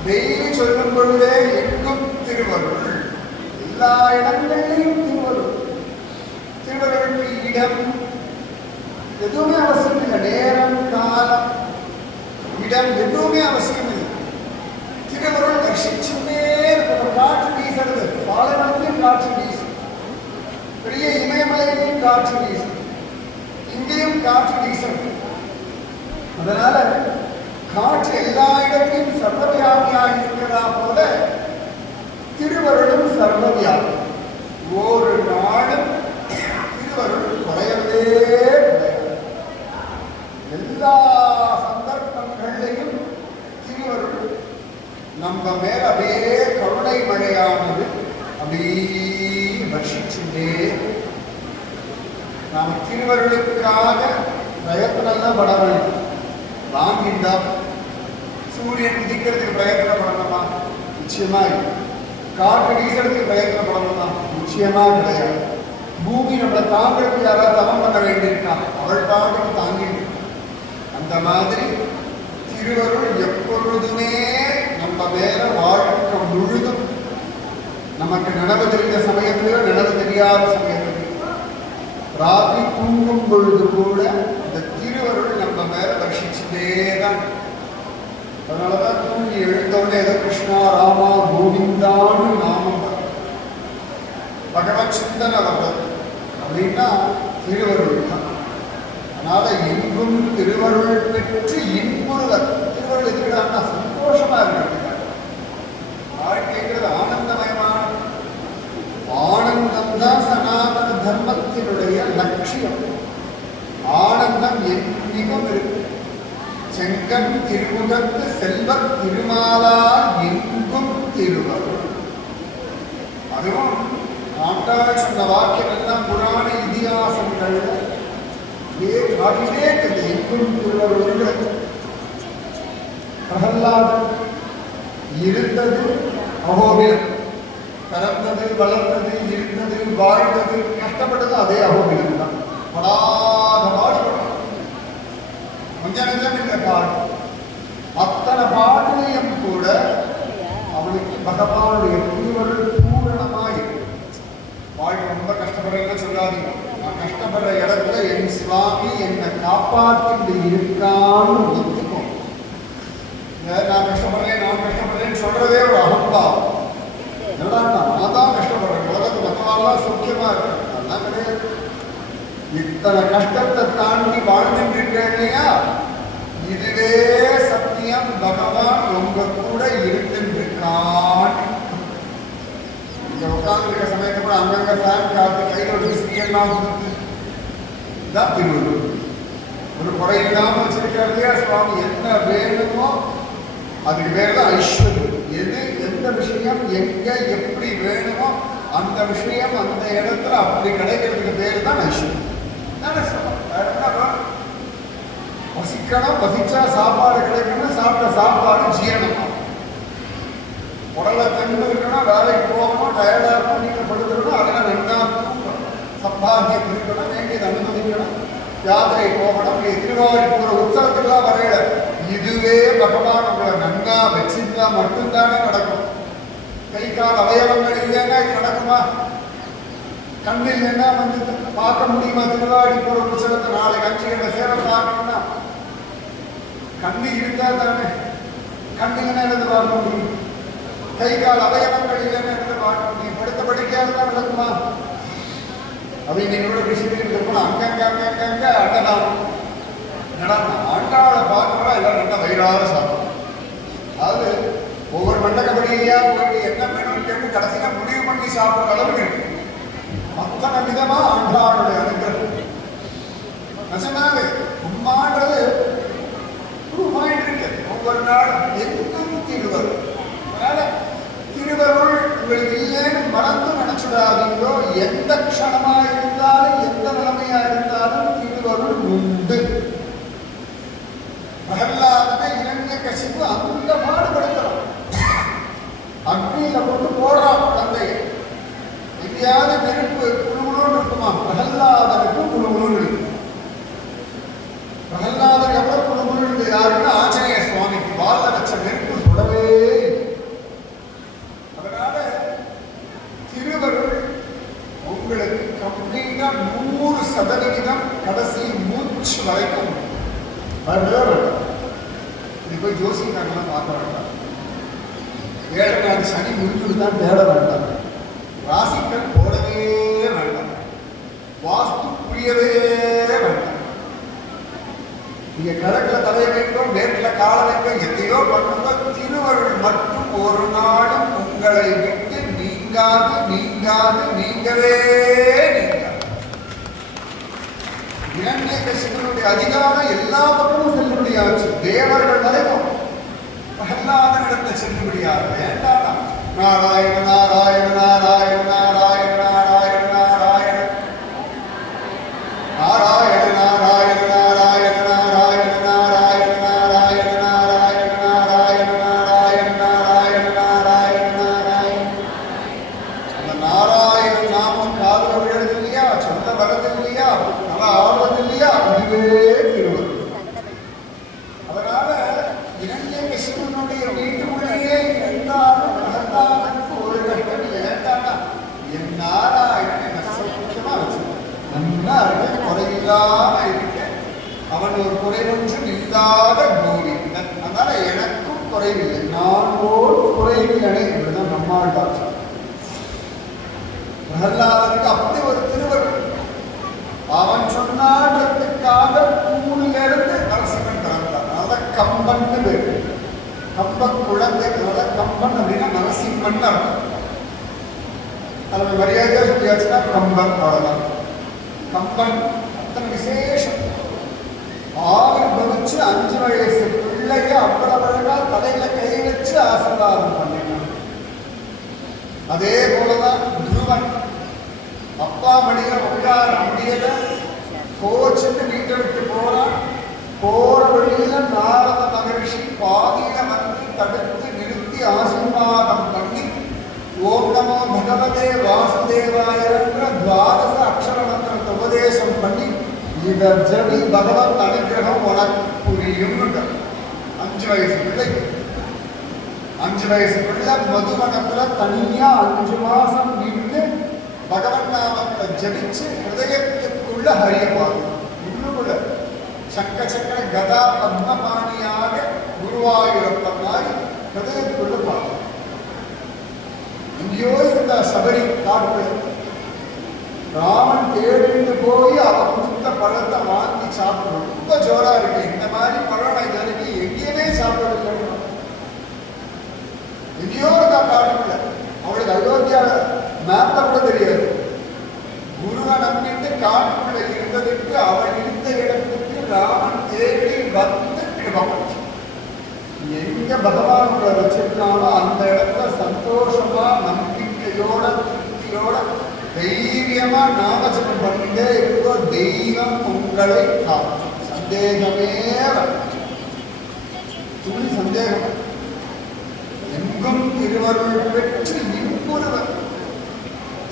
டெய்லி சொல்லும் பொழுதே எங்கும் திருவருள், எல்லா இடங்களிலும் திருவருள். திருவருளுக்கு இடம் எதுவுமே அவசியம் இல்லை, நேரம் காலம் இடம் எதுவுமே அவசியம் இல்லை. திருவருள் வர்ஷிச்சுமே இருக்கிற காற்று வீசுறது, பாலைவனத்திலும் காற்று வீசும், பெரிய இமயமலையிலும் காற்று வீசும், இங்கேயும் காற்று வீசும். அதனால காற்று எல்லா இடத்திலும் சர்வவியாபியாக இருக்கிறதா போல திருவருளும் சர்வவியாபி. ஒரு நாளும் திருவருள் குறையவே கிடையாது. எல்லா சந்தர்ப்பங்களையும் திருவருள் நம்ம மேல அப்படியே கருணை மழையானது அப்படியே வர்ஷிச்சுட்டே. நாம் திருவருளுக்காக பிரயத்தனம் பட வேண்டும். வாங்கிட்டா சூரியன் உதிக்கிறதுக்கு பிரயத்தனப்படணுமா? நிச்சயமா இல்லை. காற்று வீசுறதுக்கு பிரயத்தனப்படணுமா? நிச்சயமா கிடையாது. பூமி நம்மளை தாங்கிறதுக்கு யாராவது தவம் பண்ண வேண்டியிருக்கா? அவள் பாட்டுக்கு தாங்கிட்டு. அந்த மாதிரி திருவருள் எப்பொழுதுமே நம்ம மேல வாழ்க்கை முழுதும், நமக்கு நினைவு தெரிந்த சமயத்திலோ நினைவு தெரியாத சமயத்திலோ ராத்திரி தூங்கும் பொழுது கூட இந்த திருவருள் நம்ம மேல வர்ஷிச்சுட்டே தான். அதனாலதான் தூங்கி எழுந்தோடனே ஏதோ கிருஷ்ணா ராமா கோவிந்தான்னு நாமம் பகவத் சிந்தனை வர்றது அப்படின்னா திருவருள் தான். அதனால எங்கும் திருவருள் பெற்று இன்புறுவர். திருவருள் எதுக்குறாங்கன்னா சந்தோஷமா இருக்கிறது. வாழ்க்கைங்கிறது ஆனந்தமயமான ஆனந்தம் தான் சனாதன தர்மத்தினுடைய லட்சியம். ஆனந்தம் என்னைக்கும் இருக்கு. செங்கன் திருமுகத்து செல்வ திருமாலால் எங்கும் திருவருள். அதுவும் ஆண்டாள் சொன்ன வாக்கியம் எல்லாம் புராண இதிகாசங்கள் காட்டிலே எங்கும் திருவருள். பிரகலாதன் இருந்தது அகோபிலம், பிறந்தது வளர்ந்தது இருந்தது வாழ்ந்தது கஷ்டப்பட்டது அதே அகோபிலம் தான். படாத பாடுபடும், கொஞ்சம் நெஞ்சம் இல்லை பாடு. அத்தனை பாடலையும் கூட அவனுக்கு பகவானுடைய திருவருள் பூரணமாய். வாழ்க்கை ரொம்ப கஷ்டப்படுறேன்னு சொல்லாதீங்க. நான் கஷ்டப்படுற இடத்துல என் சுவாமி என்னை காப்பாற்றிட்டு இருக்கான்னு ஒத்துக்கும். நான் கஷ்டப்படுறேன்னு சொல்றதே ஒரு அகம்பாவம். நான் தான் கஷ்டப்படுறேன், உலகத்து மற்றவாள்லாம் சௌக்கியமா இருக்கேன், அதெல்லாம் கிடையாது. இத்தனை கஷ்டத்தை தாண்டி வாழ்ந்துட்டு இருக்கேன் இல்லையா, இதுவே சத்தியம். பகவான் உங்க கூட இருந்துருக்கான். இங்க உட்கார்ந்துருக்க சமயத்தை கூட அங்கங்க ஃபேன் காத்து கையில் ஒரு பிஸ்கெல்லாம் கொடுத்து இதான் திருவள்ளுவர். ஒரு குறை இல்லாம வச்சிருக்கிறதே சுவாமி. என்ன வேணுமோ அதுக்கு பேர் தான் ஐஸ்வர்யம். எந்த விஷயம் எங்க எப்படி வேணுமோ அந்த விஷயம் அந்த இடத்துல அப்படி கிடைக்கிறதுக்கு பேர் தான் ஐஸ்வர்யம். பசிக்கணும், பசிச்சா சாப்பாடு கிடைக்கணும், சாப்பிட்ட சாப்பாடு ஜீரணம். உடலை தெம்பு இருக்கணும், வேலைக்கு போகணும், டயர்டா இருக்கணும், நீங்க படுத்துக்கணும், அதெல்லாம் ரெண்டா தூங்கணும், சம்பாத்தியம் இருக்கணும், வேண்டியது அனுமதிக்கணும், யாத்திரை போகணும். திருவாரூர் போற உற்சவத்துக்குலாம் வரையில இதுவே பகவான் உங்களை நன்கா வச்சிருந்தா மட்டும்தானே நடக்கும். கை கால் அவயவங்கள் இல்லைன்னா இது நடக்குமா? கண்ணு இல்லைன்னா வந்து பார்க்க முடியுமா? திருவாடி போற உற்சவத்தை நாளைக்கு 5 கண்ட சேவை பார்க்கணும்னா கண்ணு இருந்தா தானே. கண்ணு இல்லைன்னா எடுத்து பார்க்க முடியும். கை கால் அவயவங்கள் இல்லைன்னா எடுத்து பார்க்க முடியும். படுத்த படிக்கையாக தான் நடக்குமா? அப்படி நீங்களோட விஷயத்துக்கு இருக்கணும். அங்கங்க அண்ணனாகும் ஆண்டாளை பார்க்கறா எல்லாம் ரெண்டா வயிறார சாப்பிடும். அதாவது ஒவ்வொரு மண்டகப்படியா போயிட்டு என்ன வேணும்னு கடைசியா முடிவு பண்ணி சாப்பிடுற அளவுக்கு இருக்கு. அத்தனை விதமா ஆண்டாளுடைய அனுகிரகம் நிஜமாவே உண்மான்றது இருக்கு. ஒவ்வொரு நாளும் எங்கும் திருவருள். அதனால திருவருள் உங்களுக்கு இல்லைன்னு மறந்து நினைச்சுடாதீங்களோ. எந்த க்ஷணமா இருந்தாலும் எந்த நிலைமையா இருந்தாலும் திருவருள் உண்டு. பிரகலாதனை இரண்யகசிபு அந்த பாடுபடுத்துறான். அக்னியில கொண்டு போடுறான் தந்தையை. எங்கேயாவது நெருப்பு குழுகுழுன்னு இருக்குமா? பிரகலாதனுக்கு குழுகுழுன்னு இருக்கு. வரவே வேண்டாம். இது போய் ஜோசியக்காரெல்லாம் பார்க்க வேண்டாம். 7 நாள் சனி முடிஞ்சு தான் தேட வேண்டாம். ராசிக்கல் போடவே வேண்டாம். வாஸ்து புரியவே வேண்டாம். நீங்க கிழக்கில் தலை வைக்கும், மேற்கில் கால வைக்கும், எத்தையோ பண்ணுங்க. திருவருள் மட்டும் ஒரு நாளும் உங்களை விட்டு நீங்காது நீங்காது நீங்கவே நீங்காது. இரண்யகசிபனுடைய அதிகாரம் எல்லா பக்கமும் செல்லுபடியாச்சு. தேவர்கள் வரைக்கும் பிரகலாதன் இடத்தை செல்லுபடியாக வேண்டாம். நாராயண நாராயண நாராயண நாராயண நாராயண நாராயண நாராயண நாராயண நாராயண நாராயண நாராயண நாராயண நாராயண நாராயண நாராயண நாராயண நாராயண நாராயண. அந்த நாராயணன் நாமம் காதல விழுது இல்லையா, சொல்ல வரது இல்லையா, நல்லா ஆடுறது இல்லையா, அதுவே திருவருள். அதனால இரண்யகசிபனுடைய வீட்டுக்குள்ளேயே இருந்தாலும் பிரகலாதனுக்கு ஒரு கஷ்டம் வேண்டாம்னா என் நாராயணனை நஷ்டமா வச்சு நல்லா இருக்க, குறையில்லாம இருக்க. அவன் ஒரு குறைவொன்றும் இல்லாத கோவிந்தன். அதனால எனக்கும் குறைவில்லை, நான் போல் குறைவில்லை. இப்படிதான் நம்மால் தான் பிரகலாதனுக்கு அப்படி ஒரு திருவருள். அவன் சொன்னான்றதுக்காக கூலிலிருந்து நரசிம்மன் பிறந்தான். அதனால கம்பன் பேரு. கம்ப குழந்தை. அதனால கம்பன் அப்படின்னா நரசிம்மன் அர்த்தம். அதோட மரியாதை வித்தியாசம்னா கம்பன். அவ்வளவுதான். கம்பன் அத்தனை விசேஷம். ஆவிர்வச்சு 5 வயசு பிள்ளைய அவ்வளவு அழகா தலையில கை வச்சு ஆசீர்வாதம் பண்ணினான். அதே போலதான் துருவன். அப்பா மடியில உட்கார முடியல, கோச்சுட்டு வீட்டை விட்டு போறான். போற வழியில நாரத மகரிஷி பாதியில வந்து தடுத்து நிறுத்தி ஆசீர்வாதம் பண்ணி ஓம் நமோ பகவதே வாசுதேவாயன்ற துவாதச அக்ஷர மந்திரத்தை உபதேசம் பண்ணி இத ஜடி பகவத் அனுகிரகம் உனக்கு புரியும். 5 வயசு பிள்ளை. 5 வயசு பிள்ளை மதுவனத்துல தனியா 5 மாசம் நின்று பகவன் நாமத்தை ஜபிச்சு ஹிருதயத்துக்குள்ள ஹரிய பார்க்கணும். உள்ளுக்குள்ள சக்க சக்கர கதா பத்மபாணியாக குருவாயூரப்பன் மாதிரி ஹிருதயத்துக்குள்ள பார்க்கணும். எங்கேயோ இருந்த சபரி காட்டு ராமன் தேடிட்டு போய் அவன் கொடுத்த பழத்தை வாங்கி சாப்பிடணும். ரொம்ப ஜோரா இருக்கு. இந்த மாதிரி பழம் நான் இதுவரைக்கும் எங்கேயுமே சாப்பிடவில்லை. எங்கேயோ இருந்தா காட்டுல அவளுக்கு அயோத்தியா மேப்ப கூட தெரியாது. குருவை நம்பிட்டு காட்டுக்குள்ள இருந்ததுக்கு அவன் இருந்த இடத்துக்கு ராமன் தேடி வந்து கிருபம். எங்க பகவான் உங்களை வச்சிருக்காலும் அந்த இடத்துல சந்தோஷமா நம்பிக்கையோட திருப்தியோட தைரியமா நாமஜபம் பண்ணிட்டே இருக்கோ. தெய்வம் உங்களை காக்கும். சந்தேகமே துளி சந்தேகம். எங்கும் திருவருள் பெற்று இன்புறுவர்.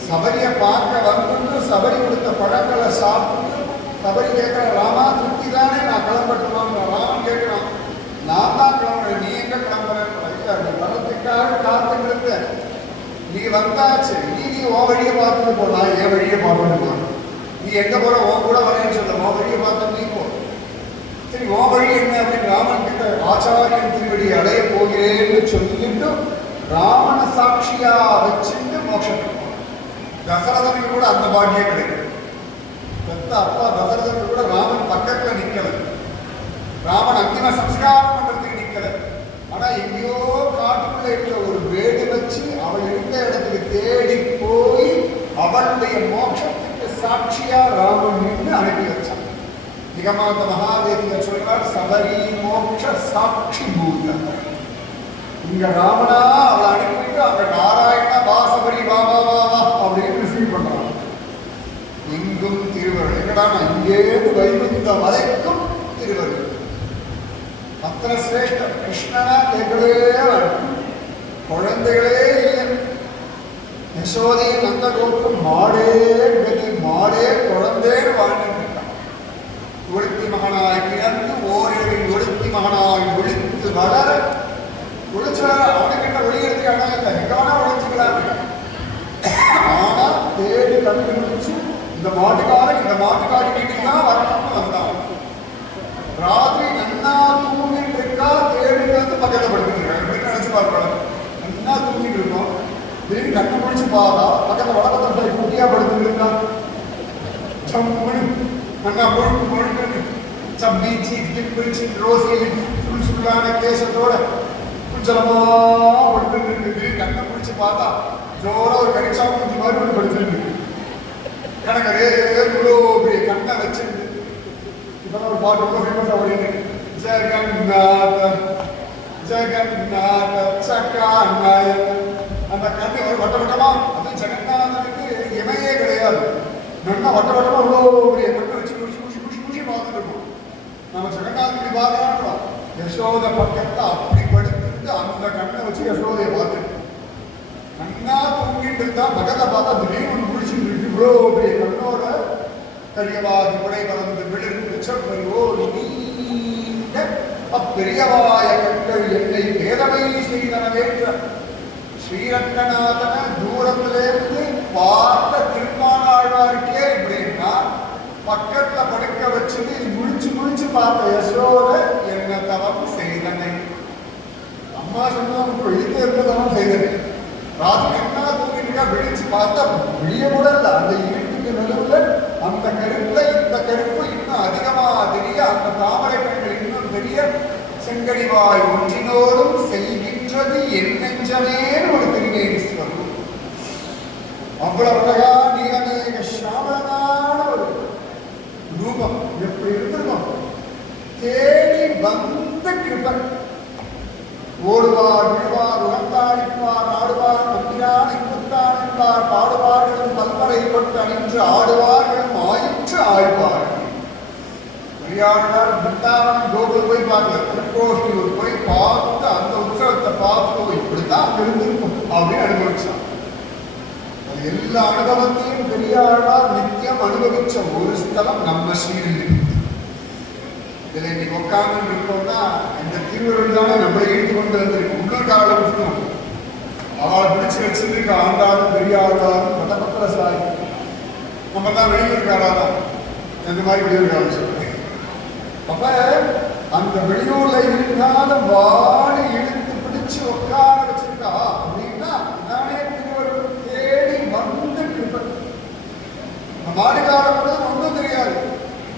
சபரிய பார்க்க வந்து சபரி கொடுத்த பழங்களை சாப்பிட்டு சபரி கேட்கிற ராமா திருப்தி தானே, நான் கிளம்பட்டுமான். ராமன் கேட்கிறான், நான் தான் கிளம்புறேன், நீ எங்க கிளம்புறேன்? நீ வரத்துக்காக காத்துக்கிறது, நீ வந்தாச்சு, நீ உன் வழியை பார்த்துட்டு போலாம், என் வழியை பார்க்கணுமா? நீ எங்க போற, உன் கூட வரேன்னு சொல்ல, உன் வழியை பார்த்து நீ போ. சரி, உன் வழி என்ன அப்படின்னு ராமன் கிட்ட ஆச்சாரியன் திருவடி அடைய போகிறேன்னு சொல்லிட்டு ராமனை சாட்சியா வச்சுட்டு மோட்சம். தசரதனுக்கு கூட அந்த பாக்கியம் கிடைக்கும். பெத்த அப்பா தசரதனுக்கு கூட ராமன் பக்கத்துல நிக்கல. ராமன் அந்திம சம்ஸ்காரம் பண்றதுக்கு நிக்கல. ஆனா எங்கேயோ காட்டுக்குள்ள இருக்க ஒரு வேடு வச்சு அவள் இருந்த இடத்துக்கு தேடி போய் அவளுடைய மோட்சத்துக்கு சாட்சியா ராமன் நின்று அனுப்பி வச்சான். நிகமாந்த மகாதேவிய சொல்றார், சபரி மோட்ச சாட்சி பூதம். இங்க ராமனா அவளை அனுப்பிட்டு அங்க நாராயண வாசபரி பாபா பாபா அப்படின்னு ரிசீவ் பண்றான். இங்கும் திருவருள். எங்கடா இங்கேருந்து வைகுந்த வரைக்கும் திருவருள். அத்தனை சிரேஷ்ட கிருஷ்ணனா கேட்கவே வேண்டும். குழந்தைகளே இல்லை. யசோதை நந்த கோபுரம் மாடே கதி, மாடே குழந்தைன்னு வாழ்ந்துட்டு இருக்கான். ஒழுத்தி மகனாய் பிறந்து ஓரிரவில் ஒழுத்தி மகனாய் ஒழித்து வளர, ஒழிச்சு வளர அவனுக்கிட்ட ஒழிக்கிறதுக்கு அடம் இல்லை, எங்கவனா ஒழிச்சுக்கலாம். ஆனா தேடி கண்டுபிடிச்சு இந்த மாட்டுக்காரி வீட்டுக்கு தான் வரணும்னு வந்தான். ராத்திரி பார்க்கலாம். நல்லா தூங்கிட்டு இருக்கோம், திடீர்னு கண்ணை முடிச்சு பார்த்தா பக்கத்தில் வடபத்திரம் குட்டியா படுத்துட்டு இருக்கான். நல்லா முழுக்கு முழுக்கு சம்பீச்சி திப்பிச்சு ரோசி சுள் சுள்ளான கேசத்தோட குஞ்சலமா படுத்துட்டு இருக்கு. திடீர்னு கண்ணை முடிச்சு பார்த்தா ஜோரா ஒரு கரிச்சாமூஞ்சி மாதிரி ஒன்று படுத்துருக்கு. கணக்கரே இவ்வளோ பெரிய கண்ணை வச்சிருந்து இப்பதான் ஒரு பாட்டு ரொம்ப ஃபேமஸ் அப்படின்னு ஜெகநாத ஜெகநாத சக்காநாயக. அந்த கண்ணு ஒரு வட்ட வட்டமா, அது ஜெகநாதனுக்கு இமையே கிடையாது. நல்லா வட்ட வட்டமா இவ்வளோ பெரிய கண்ணை வச்சு குஷி குஷி குஷி குஷி பார்த்துட்டு இருக்கோம். நம்ம ஜெகநாதன் இப்படி பார்க்கறான்றோம். யசோத பக்கத்தை அப்படி படுத்துட்டு அந்த கண்ணை வச்சு யசோதையை பார்த்துட்டு நல்லா தூங்கிட்டு இருந்தா பக்கத்தை பார்த்தா திடீர்னு முடிச்சுட்டு இருக்கு. இவ்வளோ பெரிய கண்ணோட கரியவாதி படை பறந்து விழுந்து நீண்ட அப்பெரியவாய கண்கள் என்னை வேதமை செய்தனவேற்ற ஸ்ரீரங்கநாதன தூரத்திலிருந்து பார்த்த திருப்பானாழ்வாருக்கே இப்படின்னா பக்கத்துல படுக்க வச்சுட்டு முடிச்சு முடிச்சு பார்த்த யசோத என்ன தவம் செய்தனை. அம்மா சொன்னா எழுதி இருந்த தவம் செய்தனை. ராத்திரி என்ன தூங்கிட்டு விழிச்சு பார்த்தா வெளிய கூட இல்லை. அந்த இருட்டுக்கு நடுவில் அந்த கருப்புல இந்த கருப்பு இன்னும் அதிகமா தெரிய, அந்த தாமரை கண்கள் இன்னும் பெரிய செங்கடிவாய் ஒன்றினோடும் செய்கின்றது என் நெஞ்சமேன்னு ஒரு திருநேஸ்வரம். அவ்வளவு அழகா நீலமேக சாமலனான ஒரு ரூபம் எப்படி இருந்திருக்கும். தேடி வந்த கிருபன் ஓடுவார் விழுவார் உணர்ந்தாடிப்பார் ஆடுவார் நம்பினான் இங்குத்தான் என்பார் பாடுவார்களும் பல்வரை கொண்டு அணின்று ஆடுவார்களும் ஆயிற்று ஆழ்வார்கள். பெரியாழ்வார் பிருந்தாவனம் கோகுல் போய் பார்க்கல, திருக்கோஷ்டியூர் போய் பார்த்து அந்த உற்சவத்தை பார்த்து இப்படித்தான் இருந்திருக்கும் அப்படின்னு அனுபவிச்சான். அது எல்லா அனுபவத்தையும் பெரியாழ்வார் நித்தியம் அனுபவிச்ச ஒரு ஸ்தலம் நம்ம ஸ்ரீரங்கம். இதில் இன்னைக்கு உட்கார்ந்து இருக்கோம்னா இந்த திருவருள் தானே நம்மளை ஈழ்த்து கொண்டு வந்திருக்கு. உள்ளூர் காலம் அவள் பிடிச்சு வச்சிருக்க ஆண்டாலும் பெரியாழ்வாரும் பட்டபத்திர சாய். நம்ம தான் வெளியூர்காராதான் இந்த மாதிரி வெளியூர் காலம் சொல்றேன். அப்ப அந்த வெளியூர்ல இருந்தாலும் வாடி இழுத்து பிடிச்சு உட்கார வச்சிருக்கா அப்படின்னா நானே திருவருள் தேடி வந்து மாடுகாரம் ஒன்றும் தெரியாது.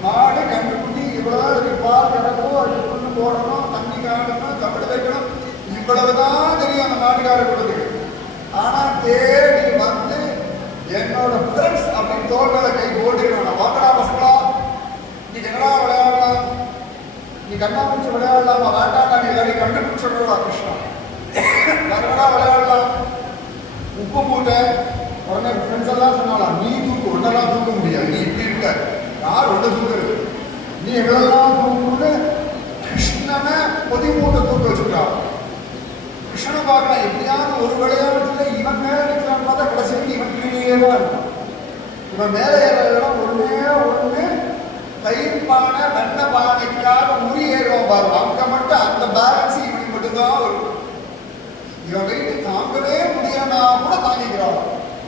மாடு கண்டுபிடி இவ்வளவு இருக்கு, பால் கிடக்கும், அதுக்கு புண்ணு போடணும், தண்ணி காணணும், தவிடு வைக்கணும், இவ்வளவுதான் தெரியும் அந்த மாட்டுக்கார கூடத்துக்கு. ஆனா தேடி வந்து என்னோட ஃப்ரெண்ட்ஸ் அப்படின்னு தோல்களை கை போட்டுக்கணும். வாங்கடா பசங்களா, நீ என்னடா விளையாடலாம், நீ கண்ணாமூச்சி விளையாடலாமா, வேண்டாண்டா, நீ எல்லாரையும் கண்டுபிடிச்சிடா கிருஷ்ணா, என்னடா விளையாடலாம், உப்பு மூட்டை உடனே ஃப்ரெண்ட்ஸ் எல்லாம் சொன்னாலாம், நீ தூக்கு, ஒன்னெல்லாம் தூக்க முடியாது, நீ இப்படி இருக்க, யார் ஒன்று தூக்குறது, நீ எவ்வளோலாம் தூக்குன்னு கிருஷ்ணனை பொதி மூட்டை தூக்க வச்சுட்டா. கிருஷ்ணனை பார்க்கலாம், எப்படியான ஒரு விளையாட்டுல இவன் மேல நிற்கிறான்னு பார்த்தா கடைசிக்கு இவன் கீழே தான் இருக்கான். இவன் மேலே ஏற இடம் ஒன்னே ஒன்று தயிர் பானை வெண்ணெய் பானைக்காக உரி ஏறுவான் பாருங்க. அங்க மட்டும் அந்த பேலன்ஸ் இவனுக்கு மட்டும்தான் வரும். இவன் வெயிட்டு தாங்கவே முடியானா கூட தாங்கிக்கிறான்.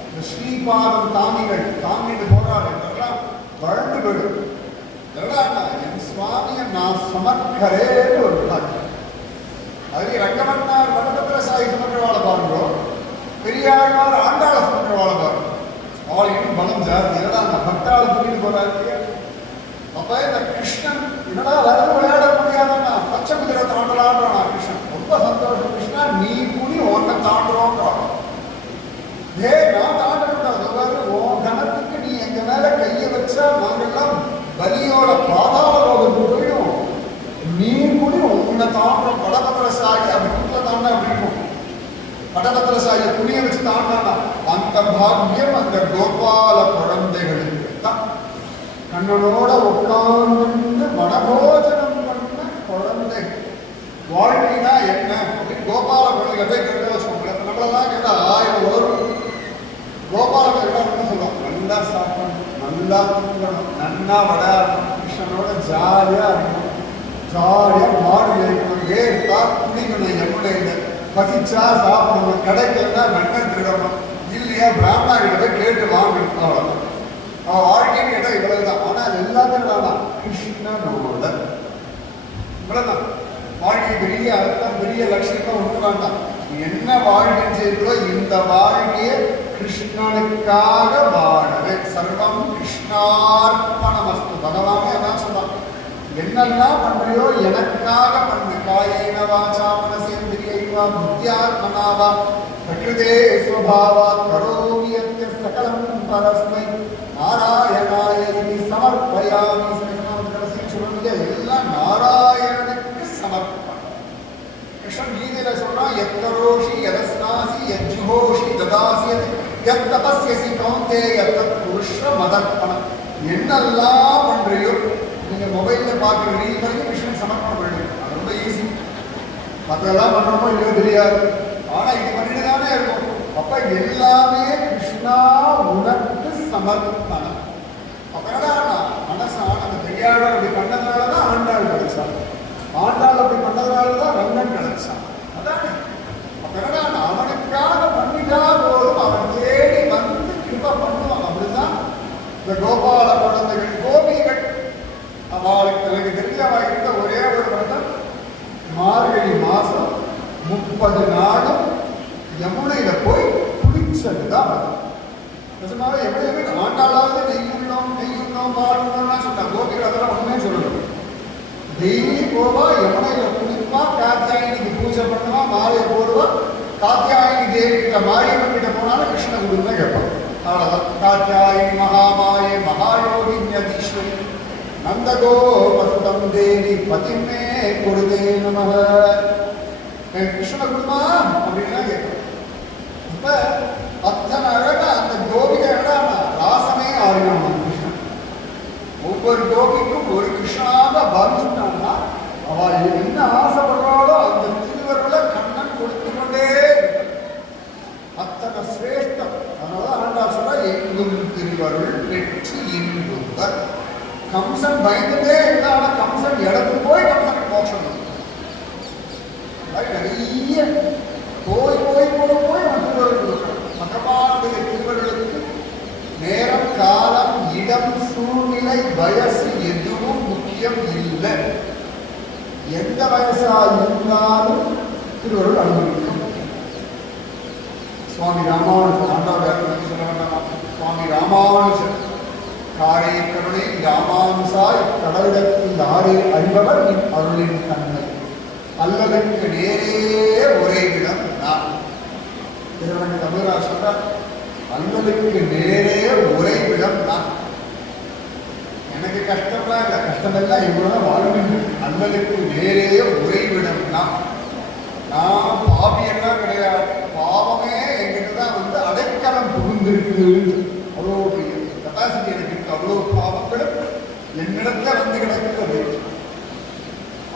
இந்த ஸ்ரீபாதம் தாங்கிகள் தாங்கிட்டு போறாரு என்றெல்லாம் வளர்ந்து போயிடும். என் சுவாமியை நான் சமர்க்கரேன்னு ஒரு பாட்டு. அதுக்கு ரங்கமன்னார் வடபத்திர சாயி சமர்க்கவாளை பாருங்களோம், பெரியாழ்வார் ஆண்டாள சமர்க்கவாளை பாருங்க. அவள் இன்னும் பலம் ஜாஸ்தி. என்னடா அந்த பக்தாளை தூக்கிட்டு போறாரு. அப்ப இந்த கிருஷ்ணன் என்னடா வரது விளையாட முடியாதுன்னா பச்சை குதிரை தாண்டலான்றானா கிருஷ்ணன். ரொம்ப சந்தோஷம் கிருஷ்ணா, நீ கூடி ஒன்றை தாண்டுறோன்றான். நான் தாண்டக்கூடாது, உன் கணத்துக்கு நீ எங்க மேல கையை வச்சா நாங்கெல்லாம் பலியோட பாதாள லோகத்துக்கு போயிடும். நீ கூடி உன்னை தாண்டோம். வடபத்திர சாயி அப்படி வீட்டுல தாண்டா அப்படிக்கும். வடபத்திர சாயை துணியை வச்சு தாண்டானா அந்த பாக்கியம் அந்த கோபால குழந்தைகளுக்கு தான். கண்ணனோட உட்கார்ந்து வனபோஜனம் பண்ண குழந்தை வாழ்க்கைனா என்ன அப்படின்னு கோபால குழந்தைகளை போய் கேட்க வச்சுக்கோங்களேன். நம்மளெல்லாம் கேட்டால் 1000 வரும். கோபால குழந்தை சொல்லுவோம், நல்லா சாப்பிடணும், நல்லா தூங்கணும், நல்லா விளையாடணும், கிருஷ்ணனோட ஜாலியா இருக்கணும், ஜாலியா மாடு வைக்கணும், வேர்த்தா குடிக்கணும், எம்முடைய பசிச்சா சாப்பிடணும், கிடைக்கலன்னா வெண்ணெய் திருடணும், இல்லையா பிராமணா கிட்ட போய் கேட்டு வாங்கணும். அவ்வளோ அவன் வாழ்க்கைன்னு கேட்டால் இவ்வளவுதான். ஆனால் அது எல்லாத்தையும் வேணாம், கிருஷ்ணனோட இவ்வளவுதான் வாழ்க்கை. பெரிய அதுதான் பெரிய லட்சியம்லாம் ஒன்று வேண்டாம். என்ன வாழ்கின்றீர்களோ இந்த வாழ்க்கையை கிருஷ்ணனுக்காக வாழவே. சர்வம் கிருஷ்ணார்ப்பணமஸ்து. பகவானே அதான் சொல்றான், என்னெல்லாம் பண்றியோ எனக்காக பண்ணு. காயேன வாசா மனசேந்திரியைவா புத்தியாத்மனாவா பிரகிருதே ஸ்வபாவா கரோமி யத்ய சகலம் பரஸ்மை நாராயணாய இதி சமர்ப்பயாமி. சொல்லுங்க, எல்லாம் நாராயணனுக்கு சமர்ப்பணம். கிருஷ்ணன் கீதையில சொல்றான், எத்தரோஷி யதஸ்நாசி யஜ்ஜுஹோஷி ததாசி யத் தபஸ்யசி கௌந்தேய தத் புருஷ மதர்ப்பணம். என்னெல்லாம் பண்றியோ, நீங்க மொபைல்ல பார்க்குற ரீல் வரைக்கும் கிருஷ்ணன் சமர்ப்பணம் பண்ணிடுங்க. அது ரொம்ப ஈஸி. மற்றெல்லாம் பண்றோமோ இல்லையோ தெரியாது, ஆனா இது பண்ணிட்டு தானே இருக்கும். அப்ப எல்லாமே கிருஷ்ணா உனக்கு சமர்ப்பணம். அப்பதான் மனசு அந்த பெரியாளர் அப்படி பண்ணதுனாலதான் ஆண்டாள் கிடைச்சான். ஆண்டாள் அப்படி பண்ணதுனாலதான் ரங்கன் கிடைச்சான். அதானே அப்பதான் அவனுக்காக பண்ணிட்டா போதும், அவன் தேடி வந்து கிருப பண்ணுவான். அப்படிதான் இந்த கோபால குழந்தைகள் கோபிகள் அவளுக்கு எனக்கு தெரிஞ்சவா இருந்த ஒரே ஒரு வருடம் மார்கழி மாசம் 30 நாளும் யமுனையில போய் குளிச்சதுதான். நிஜமாவே எப்படி ஆண்டாளாவது நெய்யுள்ளோம் பாடுறோம்னா சொன்னா, கோபிகள் அதெல்லாம் ஒண்ணுமே சொல்லணும். டெய்லி போவா, யமுனையில குளிப்பா, காத்தியாயினிக்கு பூஜை பண்ணுவா, மாலையை போடுவா. காத்தியாயினி தேவி கிட்ட மாரியம்மன் கிட்ட போனாலும் கிருஷ்ண குருன்னு தான் கேட்பான். அவ்வளவுதான். காத்தியாயினி மகாமாயே மகாயோகி ஞதீஸ்வரி நந்தகோபசுதம் தேவி பதிமே கொடுதே நம. கிருஷ்ண குருமா அப்படின்னு தான் கேட்பான். இப்ப அத்தனை அழகா அந்த கோபிகை அழகா ராசமே ஆடினான் கிருஷ்ணன். ஒவ்வொரு கோபிக்கும் ஒரு கிருஷ்ணனாக பாதிச்சுட்டான்னா அவள் என்ன ஆசைப்படுறாளோ அந்த திருவருளை கண்ணன் கொடுத்து கொண்டே அத்தனை சிரேஷ்டம். அதனால ஆண்டாள் சொல்றா, எங்கும் திருவருள் வெற்றி இன்புவர். கம்சன் பயந்துட்டே இருந்தா, கம்சன் இடத்துக்கு போய் கம்சனுக்கு மோட்சம் நிறைய போய் போய் போய் போய் திருவருள் கொடுக்கணும். பகவானுடைய திருவருளுக்கு நேரம் காலம் இடம் சூழ்நிலை வயசு எதுவும் முக்கியம் இல்லை. எந்த வயசா இருந்தாலும் திருவருள் அனுபவிக்கும். சுவாமி ராமானுஜன் ஆண்டாள் சொல்ல வேண்டாம். சுவாமி ராமானுஜன் காரே கருணை ராமானுசாய் கடலிடத்தில் ஆரே அறிபவர் நின் அருளின் தன்மை அல்லதற்கு நேரே ஒரே இடம் நான். திருவண்ண தமிழராஜ் சொல்றார், அல்லலுக்கு நேரே ஒரே இடம் நான். எனக்கு கஷ்டம்லாம் இல்லை, கஷ்டமெல்லாம் இவ்வளவுதான் வாழ்க்கை. அல்லலுக்கு நேரே ஒரே இடம் நான். நான் பாவியெல்லாம் கிடையாது, பாவமே என்கிட்ட தான் வந்து அடைக்கலம் புகுந்திருக்கு. அவ்வளோ பெரிய கெப்பாசிட்டி எனக்கு இருக்கு. அவ்வளோ பாவங்களும் என்னிடத்துல வந்து கிடக்கிறது.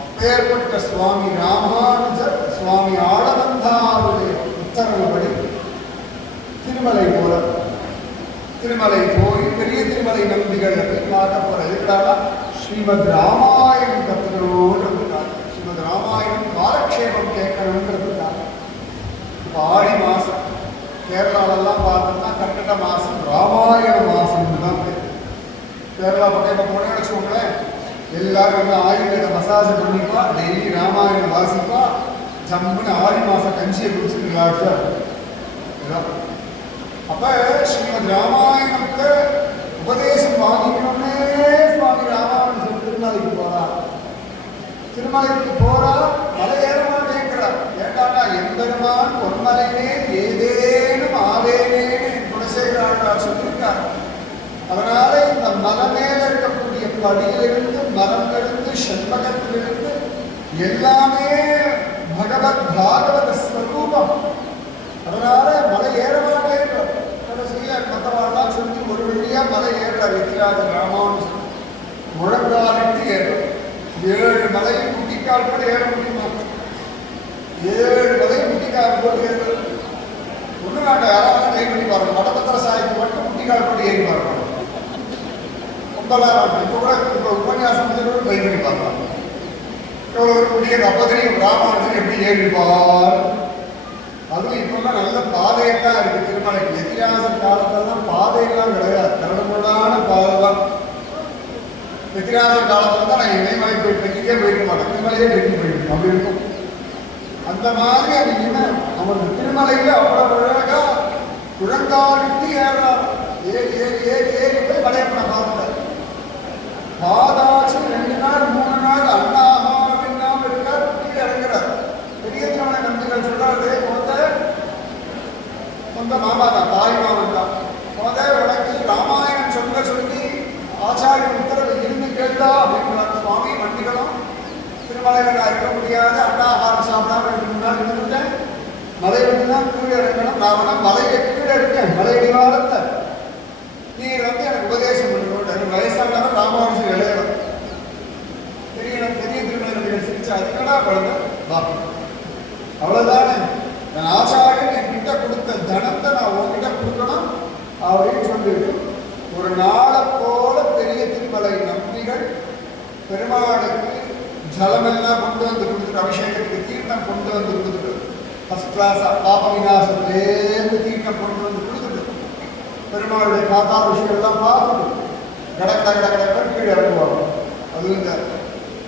அப்பேற்பட்ட சுவாமி ராமானுஜர் சுவாமி ஆளவந்தாருடைய உத்தரவுபடி திருமலை போல திருமலை போய் பெரிய திருமலை நம்பிகள் அப்படின்னு பார்க்க போற இருக்கிறாரா ஸ்ரீமத் ராமாயணம் கத்துக்கணும்ன்றதுக்காக, ஸ்ரீமத் ராமாயணம் காலக்ஷேபம் கேட்கணுன்றதுக்காக. இப்போ ஆடி மாசம் கேரளாலெல்லாம் பார்த்தோம்னா கர்க்கட மாசம் ராமாயண மாசம்னு தான் பேர். கேரளா பக்கம் இப்போ போனே வச்சுக்கோங்களேன், எல்லாரும் வந்து ஆயுர்வேத மசாஜ் பண்ணிப்பா, டெய்லி ராமாயணம் வாசிப்பா, ஜம்முன்னு ஆடி மாசம் கஞ்சியை குடிச்சுருக்கா. அப்ப ஸ்ரீமத் ராமாயணத்தை உபதேசம் வாங்கிக்கணும்னே சுவாமி ராமானுஜன் திருமலைக்கு போறா. திருமலைக்கு போறா, மலை ஏற மாட்டேங்கிறார். ஏண்டாண்டா எம்பெருமான் பொன்மலையே ஏதேனும் ஆவேனேன்னு குலசேகராண்டார் சொல்லியிருக்கார். அதனால இந்த மலை மேல இருக்கக்கூடிய படியிலிருந்து மரங்களிலிருந்து செண்பகத்திலிருந்து எல்லாமே பகவத் பாகவத ஸ்வரூபம். அதனால மலை ஏற மாட்டேங்கிறார். கடைசியில மற்றவாழ்லாம் சொல்லி ஒரு வழியா மலை ஏறார். எதிராக ராமானுஜன் முழங்காலிட்டு ஏறும். 7 மலையும் குட்டிக்கால் கூட ஏற முடியுமா? 7 மலையும் குட்டிக்கால் போட்டு ஏறுறது ஒண்ணு வேண்டாம். யாராவது ட்ரை பண்ணி பாருங்க. வடபத்திர சாய்க்கு மட்டும் குட்டிக்கால் போட்டு ஏறி பார்க்கணும். ரொம்பலாம் வேண்டாம். இப்போ கூட இப்போ உபன்யாசம் ட்ரை பண்ணி பார்க்கலாம். எவ்வளோ ஒரு குட்டிய அப்போதையும் ராமானுஜன் எப்படி ஏறிப்பார். அதுவும் இப்பெல்லாம் நல்ல பாதையெல்லாம் இருக்கு திருமலைக்கு. எதிராசன் காலத்தெல்லாம் பாதையெல்லாம் கிடையாது, கரடுமுரடான பாதை தான். எதிராசன் காலத்துல தான் நான் எங்கேயும் மலை போயிட்டு இங்கே போயிருக்க மாட்டேன், திருமலையே வெட்டி போயிருக்கேன். அப்படி இருக்கும். அந்த மாதிரி அன்னைக்கு அவனுக்கு திருமலையில் அவ்வளவு அழகா குழங்காலிட்டு ஏறார். ஏறி ஏறி ஏறி ஏறி போய் மலையப்பனை பார்த்தார். பாதாச்சு 2 நாள் 3 நாள் அண்ணாகாரம் இல்லாமல் இருக்கார். கீழே இறங்குறார். பெரிய திருமலை நம்பிகள் சொல்றாரு, சொந்த மாமா தான், தாய் மாமன் தான். உனக்கு ராமாயணம் சொல்ல சொல்லி ஆச்சாரிய உத்தரவு இருந்து கேட்டா அப்படின்றார். சுவாமி வண்டிகளும் திருமலையில் நான் இருக்க முடியாது, அண்ணாகாரம் சாப்பிடாம 2 நாள் இருந்துட்டேன். மலை தான் கீழே இறங்கணும். நான் வேணா மலையை கீழே இருக்கேன், மலையடி வாரத்தை நீர் எனக்கு உபதேசம் பண்ணணும். வயசானவன் ராமானுஜர் இளையவர். பெரிய திருமலை சிரிச்சா அதுக்கடா குழந்தை வா, அவ்வளவுதானே. நான் ஆச்சாரியன் என்கிட்ட கொடுத்த தனத்தை நான் உங்ககிட்ட கொடுக்கணும் அப்படின்னு சொல்லிட்டு ஒரு நாளை போல பெரிய திருமலை நம்பிகள் பெருமாளுக்கு ஜலமெல்லாம் கொண்டு வந்து கொடுத்துட்டு, அபிஷேகத்துக்கு தீர்த்தம் கொண்டு வந்து கொடுத்துட்டு, ஃபர்ஸ்ட் கிளாஸ் பாப விநாசத்துலேருந்து தீர்த்தம் கொண்டு வந்து கொடுத்துட்டு, பெருமாளுடைய காத்தா விஷயம்லாம் பார்த்துட்டு கட கட கட கடை கீழே இறங்குவாங்க. அது இந்த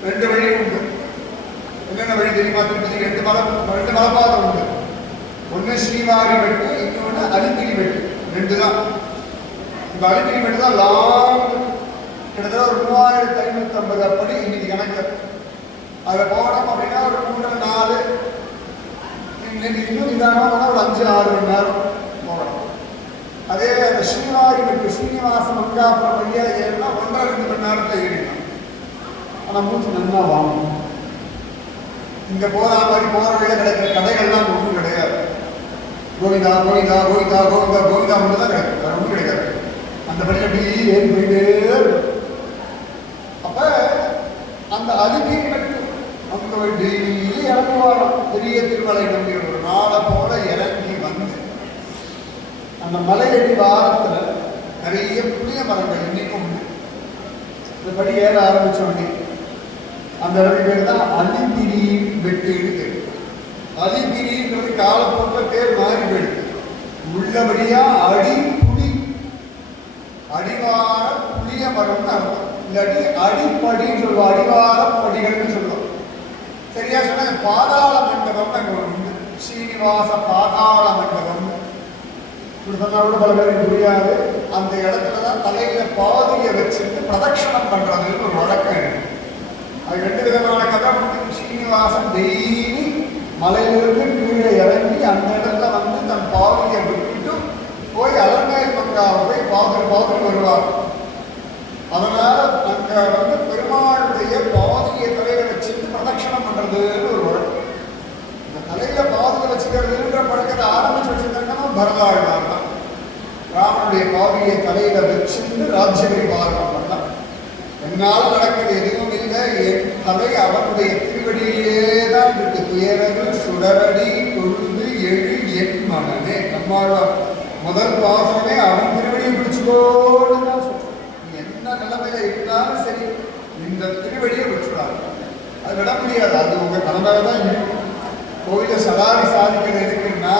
2 வழி உண்டு. என்னென்ன வழி தெரியுமா? திருப்பதி 2 மலைப்பாதம் உண்டு. ஒன்று ஸ்ரீவாரி வெட்டு, இன்னொன்று அலிப்பிரி வெட்டு. 2 தான். இந்த அலிப்பிரி வெட்டு தான் லாங், கிட்டத்தட்ட ஒரு 3550 அப்படி இன்னைக்கு கணக்கு. அதில் போனோம் அப்படின்னா ஒரு 3-4 இன்னும் நிதானமாக ஒரு 5-6 மணி நேரம் போகணும். அதே அந்த ஸ்ரீவாரி வெட்டு ஸ்ரீனிவாச மங்காபுரம் வழியா ஏறினா 1.5-2 மணி நேரத்தில் ஏறிடும். ஆனால் மூச்சு நல்லா வாங்கணும். இங்கே போகிற மாதிரி போகிற வழியில் கிடைக்கிற கடைகள்லாம் ஒன்றும் கிடையாது. கோவிந்தா கோவிந்தா கோவிந்தா கோவிந்தா கோவிந்தா மட்டும் தான் கிடைக்கும், வேற ஒன்றும் கிடைக்காது. அந்த படி அப்படி ஏறி போயிட்டே இருக்கும். அப்போ அந்த அலிப்பிரி வெட்டு அங்கே டெய்லி இறங்குவாராம். பெரிய திருமலை நம்பி ஒரு நாளை போல இறங்கி வந்து அந்த மலையடி வாரத்தில் நிறைய புளிய மரங்கள் இன்னைக்கும் உண்டு. இந்த படி ஏற ஆரம்பிச்சோடனே அந்த இடத்துக்கு பேர் தான் அலிப்பிரி வெட்டுன்னு தெரியும். அலிப்பிரின்றது காலப்போக்கில் பேர் மாறி போயிடுது. உள்ளபடியா அடிவார புளிய மரம்னு அர்த்தம். இல்லாட்டி அடிப்படின்னு சொல்லுவோம், அடிவார படிகள்னு சொல்லுவோம். சரியா சொன்னா பாதாள மண்டபம் அங்கே உண்டு. ஸ்ரீனிவாச பாதாள மண்டபம் இப்படி சொன்னா கூட பல பேருக்கு புரியாது. அந்த இடத்துல தான் தலையில பாதியை வச்சுட்டு பிரதட்சணம் பண்றதுன்னு ஒரு வழக்கம் இருக்கு. அது 2 விதமான கதை உண்டு. ஸ்ரீனிவாசன் டெய்லி மலையிலிருந்து கீழே இறங்கி அந்த இடத்துல வந்து தன் பாதியை விட்டுட்டு போய் அலர்மேல் மங்காவை போய் பாதுகாத்து வருவார். அதனால அங்க வந்து பெருமாளுடைய பாதியை தலையில வச்சுட்டு பிரதட்சணம் பண்றதுன்னு ஒரு வழக்கம். இந்த தலையில பாதியை வச்சுக்கிறதுன்ற பழக்கத்தை ஆரம்பிச்சு வச்சிருந்தாங்கன்னா பரதாழ்வார் தான். ராமனுடைய பாதியை தலையில வச்சுட்டு ராஜ்யபரி பாரதம் பண்ணலாம். என்னால் நடக்கிறது எதுவும் இல்லை, என் தலை அவனுடைய திருவடியிலே தான் இருக்கு. துயரது சுடரடி தொழுது எழு என் மனனே. நம்மாழ்வார் முதல் பாசமே அவன் திருவடியை பிடிச்சுக்கோன்னு தான் சொல்றோம். நீ என்ன நிலைமையில இருந்தாலும் சரி இந்த திருவடியை விட்டுறாரு. அது விட முடியாது. அது உங்க தலைமையில தான் இருக்கும். கோயில சடாரி சாதிக்கிறது எதுக்குன்னா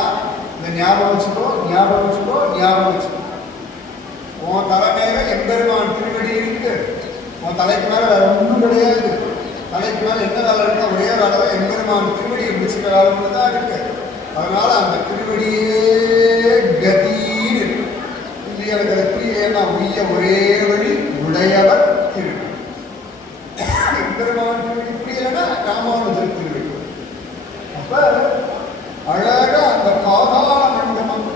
இந்த ஞாபகம் வச்சுக்கோ ஞாபகம் வச்சுக்கோ ஞாபகம் வச்சுக்கோ. உன் தலைமையில எம்பெருமான் திருவடி இருக்கு. உன் தலைக்கு மேல வேற ஒன்றும் கிடையாது. தலைக்கு மேல என்ன வேலை இருக்கா? ஒரே வேலை தான் எம்பெருமான் திருவடியை பிடிச்சிக்கிற வேலை ஒன்று தான் இருக்கு. அதனால அந்த திருவடியே கதின்னு இருக்கு. இல்லையா எனக்கு அதை புரியலையா? உய்ய ஒரே வழி உடையவர் திருவடி. எம்பெருமான் திருவடி புரியலைன்னா ராமானுஜர் திருவடி. அப்ப அழகா அந்த பாதாள மண்டபம்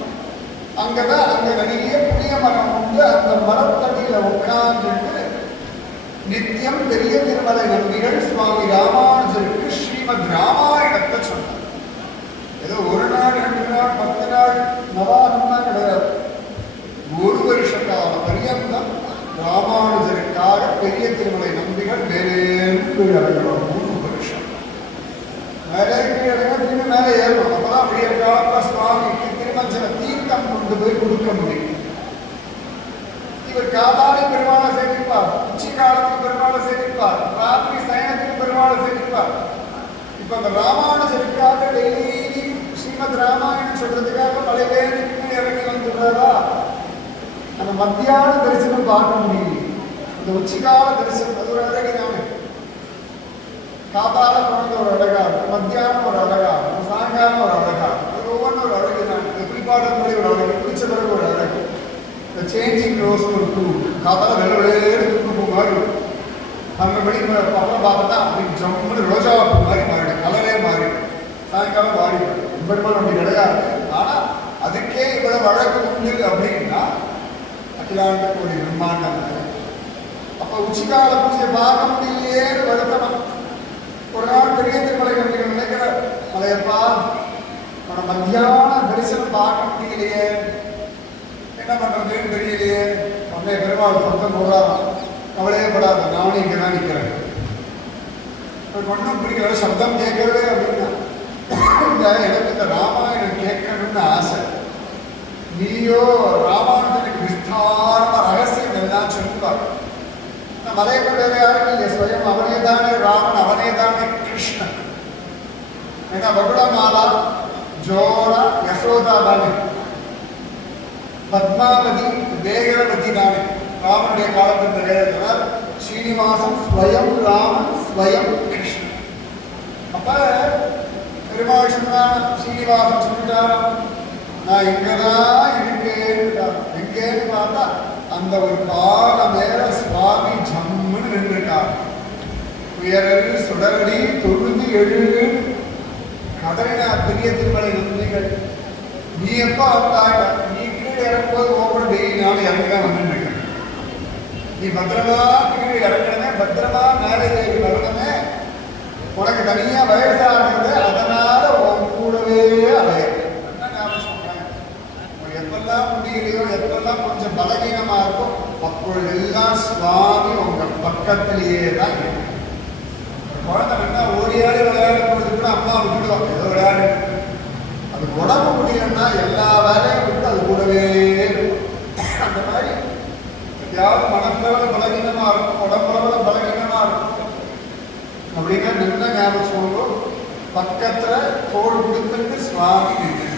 அங்கதான் அங்க நிறைய புளிய மரம் உண்டு. அந்த மரத்தடியில உட்கார்ந்துட்டு நித்தியம் பெரிய திருமலை நம்பிகள் சுவாமி ராமானுஜருக்கு ஸ்ரீமத் ராமாயணத்தை சொன்னார். ஏதோ 1 நாள் 2 நாள் 10 நாள் நவாகம் தான் கிடையாது. 1 வருஷ கால பரியந்தம் ராமானுஜருக்காக பெரிய திருமலை நம்பிகள் மேலே இறங்கணும். 3 வருஷம் மேலே திரும்பி மேலே ஏறணும். அப்பதான் விடிய காலத்துல சுவாமிக்கு திருமஞ்சன தீர்த்தம் கொண்டு போய் கொடுக்க முடியும். இவர் காதாலி பெருமாளை சேமிப்பார், உச்சி காலத்துக்கு பெருமாளை சேமிப்பார், ராத்திரி சயனத்துக்கு பெருமாளை சேமிப்பார். இப்ப அந்த ராமானுஜருக்காக டெய்லி ஸ்ரீமத் ராமாயணம் சொல்றதுக்காக மலைவேலுக்கு இறங்கி வந்துடுறாரா? அந்த மத்தியான தரிசனம் பார்க்க முடியும். அந்த உச்சிகால தரிசனம் அது ஒரு அழகு தானே. காத்தால குழந்தை ஒரு அழகா இருக்கும், மத்தியானம் ஒரு அழகா இருக்கும், சேஞ்சிங் ரோஸ் ஒரு பூ காத்தால வெள்ளை துப்பு பூ மாதிரி அந்த மணி அப்புறம் பார்த்தா அப்படி ஜம்முன்னு ரோஜா பூ மாதிரி மாறிடும், கலரே மாறிடும், சாயங்காலம் மாறிடும். பெரும்பாலும் அப்படி கிடையாது. ஆனால் அதுக்கே இவ்வளவு வழக்கு உண்டு அப்படின்னா அகிலாண்ட கோடி பிரம்மாண்டம். அப்போ உச்சிகால பூஜையை பார்க்க முடியலையே வருத்தம். ஒரு நாள் பெரிய திருமலை நம்பிக்கை நினைக்கிற மலையப்பா நம்ம மத்தியான தரிசனம் பார்க்க முடியலையே, என்ன பண்றதுன்னு தெரியலையே. அன்னைய பெருமாள் சொந்தம் போடாதான், கவலையே படாத, நானும் இங்கே தான் நிற்கிறேன். ஒன்றும் பிடிக்கிற சப்தம் கேட்கறதே அப்படின்னா எனக்கு இந்த ராமாயணம் கேட்கணும்னு ஆசை. நீயோ ராமாயணத்துக்கு விஸ்தாரமா ரகசியம் எல்லாம் சொல்லுவார். மலையப்ப வேற யாரும் இல்லை, ஸ்வயம் அவனே தானே ராமன், அவனே தானே கிருஷ்ணன். ஏன்னா வகுடமாலா ஜோரா யசோதா தானே, பத்மாவதி வேகவதி தானே ராமனுடைய காலத்தில் நிறைவேற்றினார். ஸ்ரீனிவாசன் ஸ்வயம் ராமன் ஸ்வயம் கிருஷ்ணன். அப்ப பெருமாள் சொன்னான், ஸ்ரீனிவாசன் சொல்லிட்டாராம், நான் இங்கதான் இருக்கேன்னு. எங்கேன்னு பார்த்தா அந்த ஒரு பால மேல சுவாமி ஜம்முன்னு நின்றுட்டார். உயரல் சுடரடி தொழுது எழுது கதறினா பெரிய திருமலை நம்பிகள். நீ எப்ப வந்தாய்? நீ கீழே இறங்கும்போது ஓப்பன் டெய்லி நாள் இறங்கிதான் வந்துட்டு இருக்க. நீ பத்திரமா கீழே இறங்கணுமே, பத்திரமா மேலே ஏறி வரணுமே. உனக்கு தனியா வயசாகிறது, அதனால உன் கூடவே அலைய. எப்பெல்லாம் முடியலையோ, எப்பெல்லாம் கொஞ்சம் பலகீனமா இருக்கும், அப்பொழுதெல்லாம் சுவாமி உங்க பக்கத்திலேயே தான் இருக்கு. குழந்தை என்ன ஓடியாடி விளையாடும் பொழுது கூட அம்மா விட்டுடுவாங்க, ஏதோ விளையாடு. அது உடம்பு முடியலன்னா எல்லா வேலையும் விட்டு அது கூடவே இருக்கும். அந்த மாதிரி எதையாவது மனசுல பலகீனமா இருக்கும், உடம்புல பலகீனமா இருக்கும் அப்படின்னா நின்ன ஞாபகம் பக்கத்துல தோல் கொடுத்துட்டு சுவாமி நின்று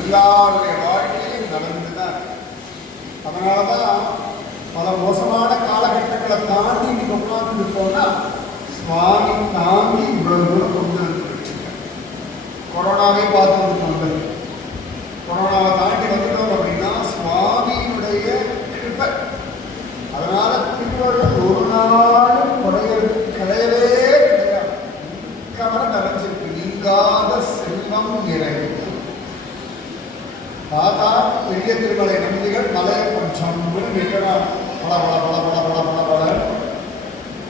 எல்லாருடைய வாழ்க்கையும் நடந்துதான். அதனாலதான் பல மோசமான காலகட்டங்களை தாண்டி இன்னைக்கு உட்கார்ந்து போனா சுவாமி தாண்டி இவ்வளவு தூரம் கொண்டு வந்துருச்சுங்க. கொரோனாவே பார்த்து வந்தது. கொரோனாவை தாண்டி வந்துட்டோம் அப்படின்னா சுவாமியினுடைய கிருபை. அதனால திருவள்ளுவர் ஒரு நாளும் குறையிறது கிடையவே கிடையாது. கவலை நிறைஞ்சிருக்கு, நீங்காத செல்வம் நிறைவு. தாத்தா பெரிய திருமலை நம்பிகள் மலையப்பன் சம்பு நிற்கிறார். பல பல பல பல பல பல பல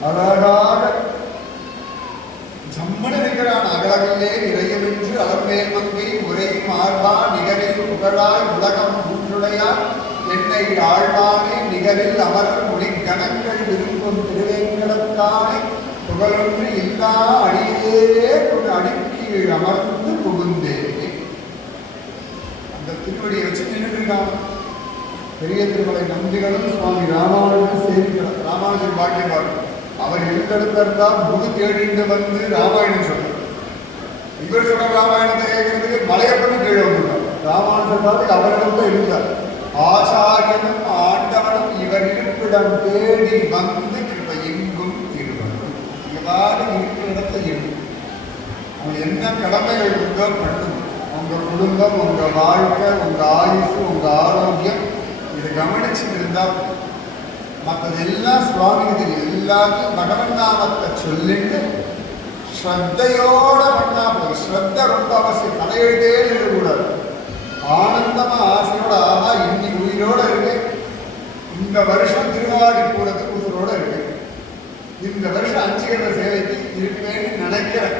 அழகாக ஜம்மனு நிற்கிறான். அகலகிலே இறையமென்று அலர்மேல் மங்கை உரையும் மார்பா நிகரில் புகழாய் உலகம் ஊன்றுடையார் என்னை ஆழ்வானே நிகரில் அமர் மொழி கணங்கள் விரும்பும் திருவேங்கடத்தானே புகழொன்று இல்லா அடியே அடுக்கி அமர்ந்து புகுந்தே. அந்த திருவடியை வச்சு நின்றுருக்காங்க பெரிய திருமலை நம்பிகளும் சுவாமி ராமானுஜன் சேவிக்கிறார். ராமானுஜன் பாக்கியவார். அவர் இருந்தெடுத்திருந்தா முழு தேடிண்டு வந்து ராமாயணம் சொல்றார். இவர் சொல்ற ராமாயணத்தை கேட்கறதுக்கு மலையப்பன்னு கீழே வந்துட்டார். ராமானுஜன் அவரிடம் இருந்தார். ஆச்சாரியனும் ஆண்டவனும் இவர் இருப்பிடம் தேடி வந்து கிருபை எங்கும் திருவள்ளுவர் இவ்வாறு இருக்கிற இடத்தை இருக்கும். அவங்க என்ன கடமைகள் உண்டோ பண்ணும். உங்க குடும்பம், உங்க வாழ்க்கை, உங்க ஆயுசு, உங்க ஆரோக்கியம் இதை கவனிச்சுட்டு இருந்தா மற்றதெல்லாம் சுவாமி எல்லாத்தையும் பகவன் நாமத்தை சொல்லிட்டு ஸ்ரத்தையோட பண்ணா போதும். ஸ்ரத்த ரொம்ப அவசியம். தலையெழுத்தே எழுதக்கூடாது. ஆனந்தமா ஆசையோட ஆகா இன்னைக்கு உயிரோட இருக்கு, இந்த வருஷம் திருவாடி கூடத்துக்கு உயிரோட இருக்கு, இந்த வருஷம் 5 கட்ட சேவைக்கு இருக்குவேன்னு நினைக்கிறேன்.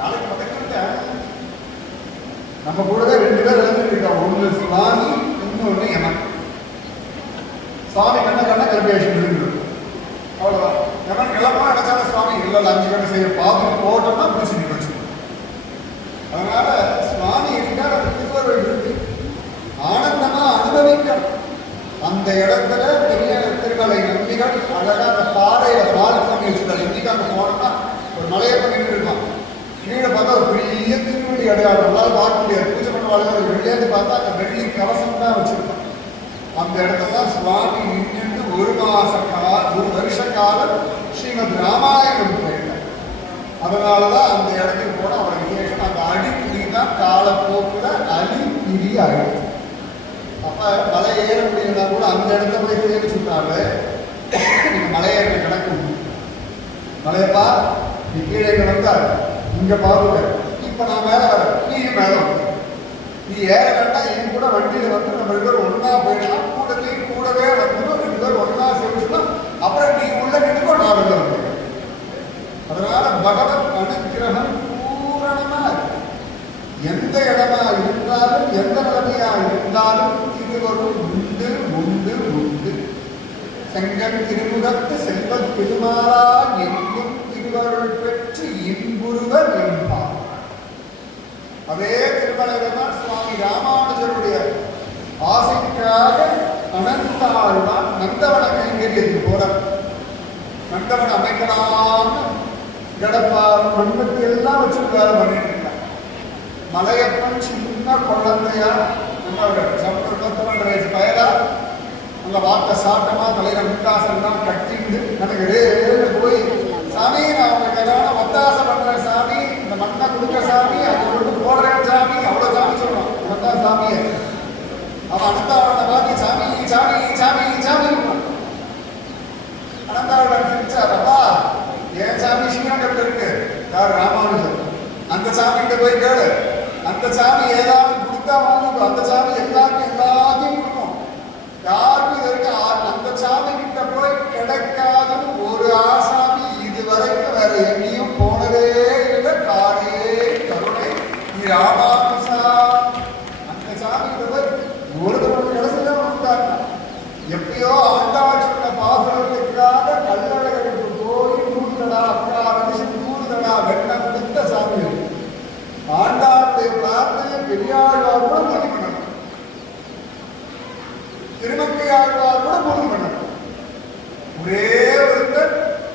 நாளைக்கு பக்கத்துல நம்ம கூடவே 2 பேர் எழுந்துட்டு இருக்கோம். ஒன்று சுவாமி, இன்னொன்று யமன். சுவாமி கண்ண கல்பேஷன் இருக்கு, அவ்வளவுதான். யமன் கிளம்பா நினைச்சால சுவாமி இல்லை 5 கட்ட செய்ய பார்த்து போட்டோம்னா பிடிச்சி வச்சு. அதனால சுவாமி இருந்தால் அது திருவருள் இருக்கு, ஆனந்தமா அனுபவிக்கணும். அந்த இடத்துல பெரிய திருமலை நம்பிகள் அழகா அந்த பாறையில பால் பண்ணி வச்சுட்டாரு. இன்னைக்கு அங்கே போனோம்னா ஒரு மலையை பண்ணிட்டு இருக்கான். கீழே பார்த்தா ஒரு பெரிய திருவடி அடையாளம் நம்மளால பார்க்க முடியாது. பூஜை பண்ண வாழ்க்கை வெளியேந்து பார்த்தா அந்த வெள்ளி கவசம் தான் வச்சிருக்கோம். அந்த இடத்துல தான் சுவாமி நின்று 1 வருஷ காலம் ஸ்ரீமத் ராமாயணம் போயிருக்கார். அதனாலதான் அந்த இடத்துக்கு போன அவர் விசேஷம். அந்த அடிப்பிடி தான் காலப்போக்கில் அலிப்பிரி ஆயிடுச்சு. அப்ப மலை ஏற முடியும்னா கூட அந்த இடத்த போய் சேவிச்சுட்டாலே நீங்க மலை ஏற கணக்கு. மலையப்பா நீ கீழே வந்தா இங்க பாருங்க, இப்ப நான் மேல வரேன், நீ மேல வந்து நீ ஏற வேண்டாம், என் கூட வண்டியில வந்து நம்ம 2 பேரும் ஒன்னா போயிடலாம், கூடவே வந்துடும், 2 பேரும் ஒன்னா சேவிச்சுக்கலாம், அப்புறம் நீ உள்ள நின்றுக்கோ, நான் வெளில வந்து. அதனால பகவத் அனுகிரகம் பூரணமா இருக்கு. எந்த இடமா இருந்தாலும் எந்த நிலைமையா இருந்தாலும் திருவருள் உண்டு உண்டு உண்டு. செங்கன் திருமுகத்து செல்வத் திருமாலா எங்கும் திருவருள் பெற்று இன்புறுவர் என்பார். அதே திருமலையில்தான் சுவாமி ராமானுஜருடைய ஆசைக்காக அனந்தாழ்வான் நந்தவன கைங்கரியத்துக்கு போறார். நந்தவன் அமைக்கலாம்னு கடப்பார் மண்ணுக்கு எல்லாம் வச்சு வேலை பண்ணிட்டு இருக்கான். மலையப்பன் சின்ன குழந்தையா நம்மளோட 22 வயசு பயலா அந்த வார்த்தை சாட்டமா தலையில முட்டாசெல்லாம் கட்டிட்டு எனக்கு போய் சாமி நான் உங்களுக்கு ஏதாவது ஒத்தாசை பண்றேன் சாமி, இந்த மண்ணை கொடுக்க சாமி, அதை கொண்டு போடுறேன் சாமி, அவ்வளவு சாமி சொல்றான். அவன்தான் சாமியை அவன் அனந்தாவனை பார்த்து சாமி சாமி சாமி சாமி அனந்தாவன் சிரிச்சாரப்பா, ஏன் சாமி ஸ்ரீரங்கத்தில் இருக்கு, யார் ராமானுஜர், அந்த சாமி கிட்ட போய் கேளு, அந்த சாமி ஏதாவது கொடுத்தா வாங்கிக்கும், அந்த சாமி எல்லாத்தையும் கொடுக்கும், யாருக்கும் இது வரைக்கும் அந்த சாமி கிட்ட போய் கிடைக்காதுன்னு ஒரு ஆசாமி இதுவரைக்கும் வேற எங்கேயும் போனதே இல்லை. காரே கருணை ராமானுசா, அந்த சாமி கிட்ட போய் ஒரு தடவை கடைசியில வந்தாங்க. எப்பயோ ஆண்டாள் சொன்ன பாசுரத்துக்காக கல்லழகருக்கு போய் 100 அக்கா மனுஷன் 100 வெண்ணம் கொடுத்த சாமி. ஆண்டாளுடைய பிரார்த்தனை பெரியாழ்வார் கூட பூர்த்தி பண்ணணும், திருமங்கையாழ்வார் கூட பூர்த்தி பண்ணணும். ஒரே ஒருத்தர்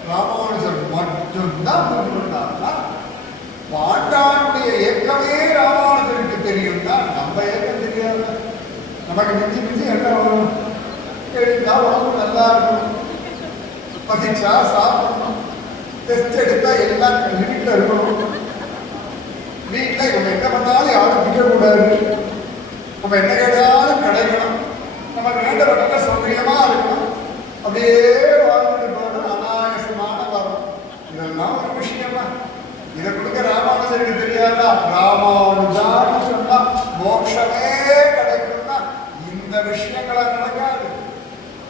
ராமானுஜர் மட்டும்தான் பூர்த்தி பண்ணாருன்னா ஆண்டாளுடைய இயக்கமே ராமானுஜருக்கு தெரியும்னா நம்ம இயக்கம் தெரியாது. நமக்கு மிஞ்சி மிஞ்சி என்ன வரும், எழுந்தா உடம்பு நல்லா இருக்கணும், பசிச்சா சாப்பிடணும், டெஸ்ட் எடுத்தா எல்லாம் லிமிட்ல இருக்கணும், வீட்டில் இவங்க என்ன பண்ணாலும் யாரும் திட்டக்கூடாது, நம்ம என்ன கேட்டாலும் கிடைக்கணும், நம்ம வேண்டப்பட்ட சௌகரியமா இருக்கணும், அப்படியே வாழ்ந்துட்டு போகணும், அனாயசமான வரும். இதெல்லாம் ஒரு விஷயமா இதை கொடுக்க ராமானுஜருக்கு தெரியாதா? ராமானுஜான்னு சொன்னா மோட்சமே கிடைக்கும்னா இந்த விஷயங்கள நடக்காது,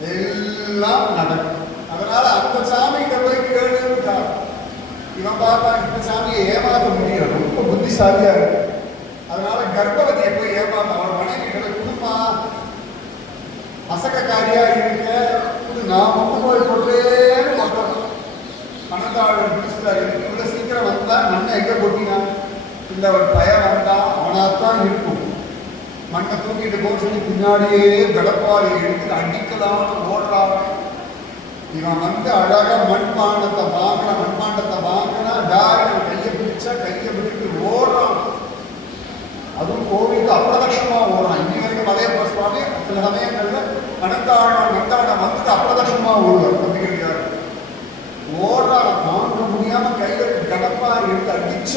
எல்லாம் நடக்கும். அதனால அந்த சாமிகிட்ட போய் கேள்விட்டார். இவன் பார்த்தா இந்த சாமியை ஏமாற்ற முடியும், ரொம்ப புத்திசாலியா இருக்கு. அதனால கர்ப்பவதியை போய் ஏமாத்த அவன் மனைவிகளை குடும்பமா அசகக்காரியா இருக்க நான் முட்டு போய் போட்டேன்னு பார்க்கணும். மனதாளர் பிடிச்சாரு, இவ்வளவு சீக்கிரம் வந்தா மண்ணை எங்க கொட்டினான், இல்லை ஒரு பயம் வந்தா அவனாத்தான் இருக்கும். மண்ணை தூக்கிட்டு போக சொல்லி பின்னாடியே கடப்பாறை எடுத்து அடிக்கலாம்னு ஓடுறான். இவன் வந்து அழகா மண்பாண்டத்தை வாங்கினா டாய் கையை பிடிச்சா கையை விட்டுட்டு ஓடுறான். அதுவும் கோவிலுக்கு அப்பிரதட்சமா ஓடுறான். இன்னி வரைக்கும் மலையப்ப சுவாமி சில சமயங்கள்ல நந்தவனை வந்துட்டு அப்பிரதட்சமா ஓடுவார். நம்பிக்கையார் ஓடுறான், தாங்க முடியாம கையில கடப்பாறை எடுத்து அடிச்ச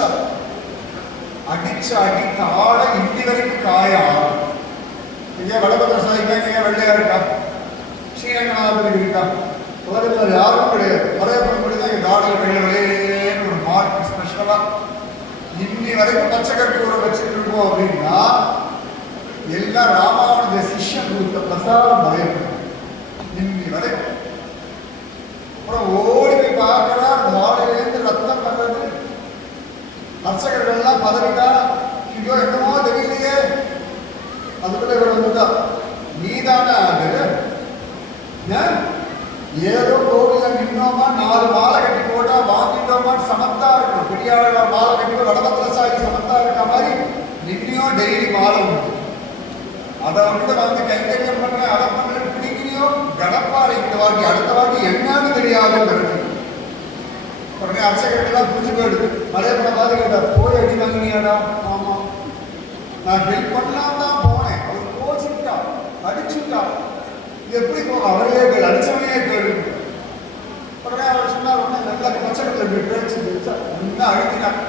ஆளை இன்னி வரைக்கும் காயா. இங்கே வடபத்திர சாதிக்காங்க, வெள்ளையா இருக்கா, ஸ்ரீரங்கநாதன் இருக்கா, உலகத்தில் யாரும் கிடையாது. மலையப்பன் முடிதான் எங்கள் தாடியில் வெள்ளைன்னு ஒரு மார்க் ஸ்பெஷலா இன்னி வரைக்கும் பச்சை கற்பூரை வச்சுட்டு இருக்கோம். அப்படின்னா எல்லாம் ராமானுஜ சிஷ்யன் கொடுத்த பிரசாதம் மலையப்பன் இன்னி வரைக்கும். அப்புறம் ஓடி போய் பார்க்கிறா, அந்த தாடியிலேருந்து ரத்தம் வர்றது. அர்ச்சகர்கள்லாம் பதவிட்டா, ஐயோ என்னமோ தெரியலையே. அதுக்குள்ள இவர் வந்துட்டா, நீதானே அது, ஏதோ கோவில நின்னோமா 4 மாலை கட்டி போட்டா வாங்கிட்டோமா சமத்தா இருக்கணும். பெரியாள மாலை கட்டி வடபத்திர சாயி சமத்தா இருக்க மாதிரி நின்னியோ டெய்லி மாலை உண்டு. அதை வந்து கைங்கரியம் பண்றேன், அதை பண்றேன், பிடிக்கலையோ கடப்பாறை இந்த வாங்கி அடுத்த வாங்கி என்னன்னு தெரியாத இருக்கு. உடனே அர்ச்சகர்கள்லாம் புரிஞ்சு போயிடுது. மலையப்பனை பார்த்து கேட்டா, போய் அடி வாங்கினியாடா? ஆமா, நான் ஹெல்ப் பண்ணலாம் தான் போனேன், அவர் கோச்சிட்டா அடிச்சுட்டா, எப்படி போக அவரையே கேள், அடிச்சவனையே கேள்வி. உடனே அவர் சொன்னார், உடனே நல்லா பச்சைக்கத்தில் இப்படி பேச்சு இன்னும் அழுத்தினார்.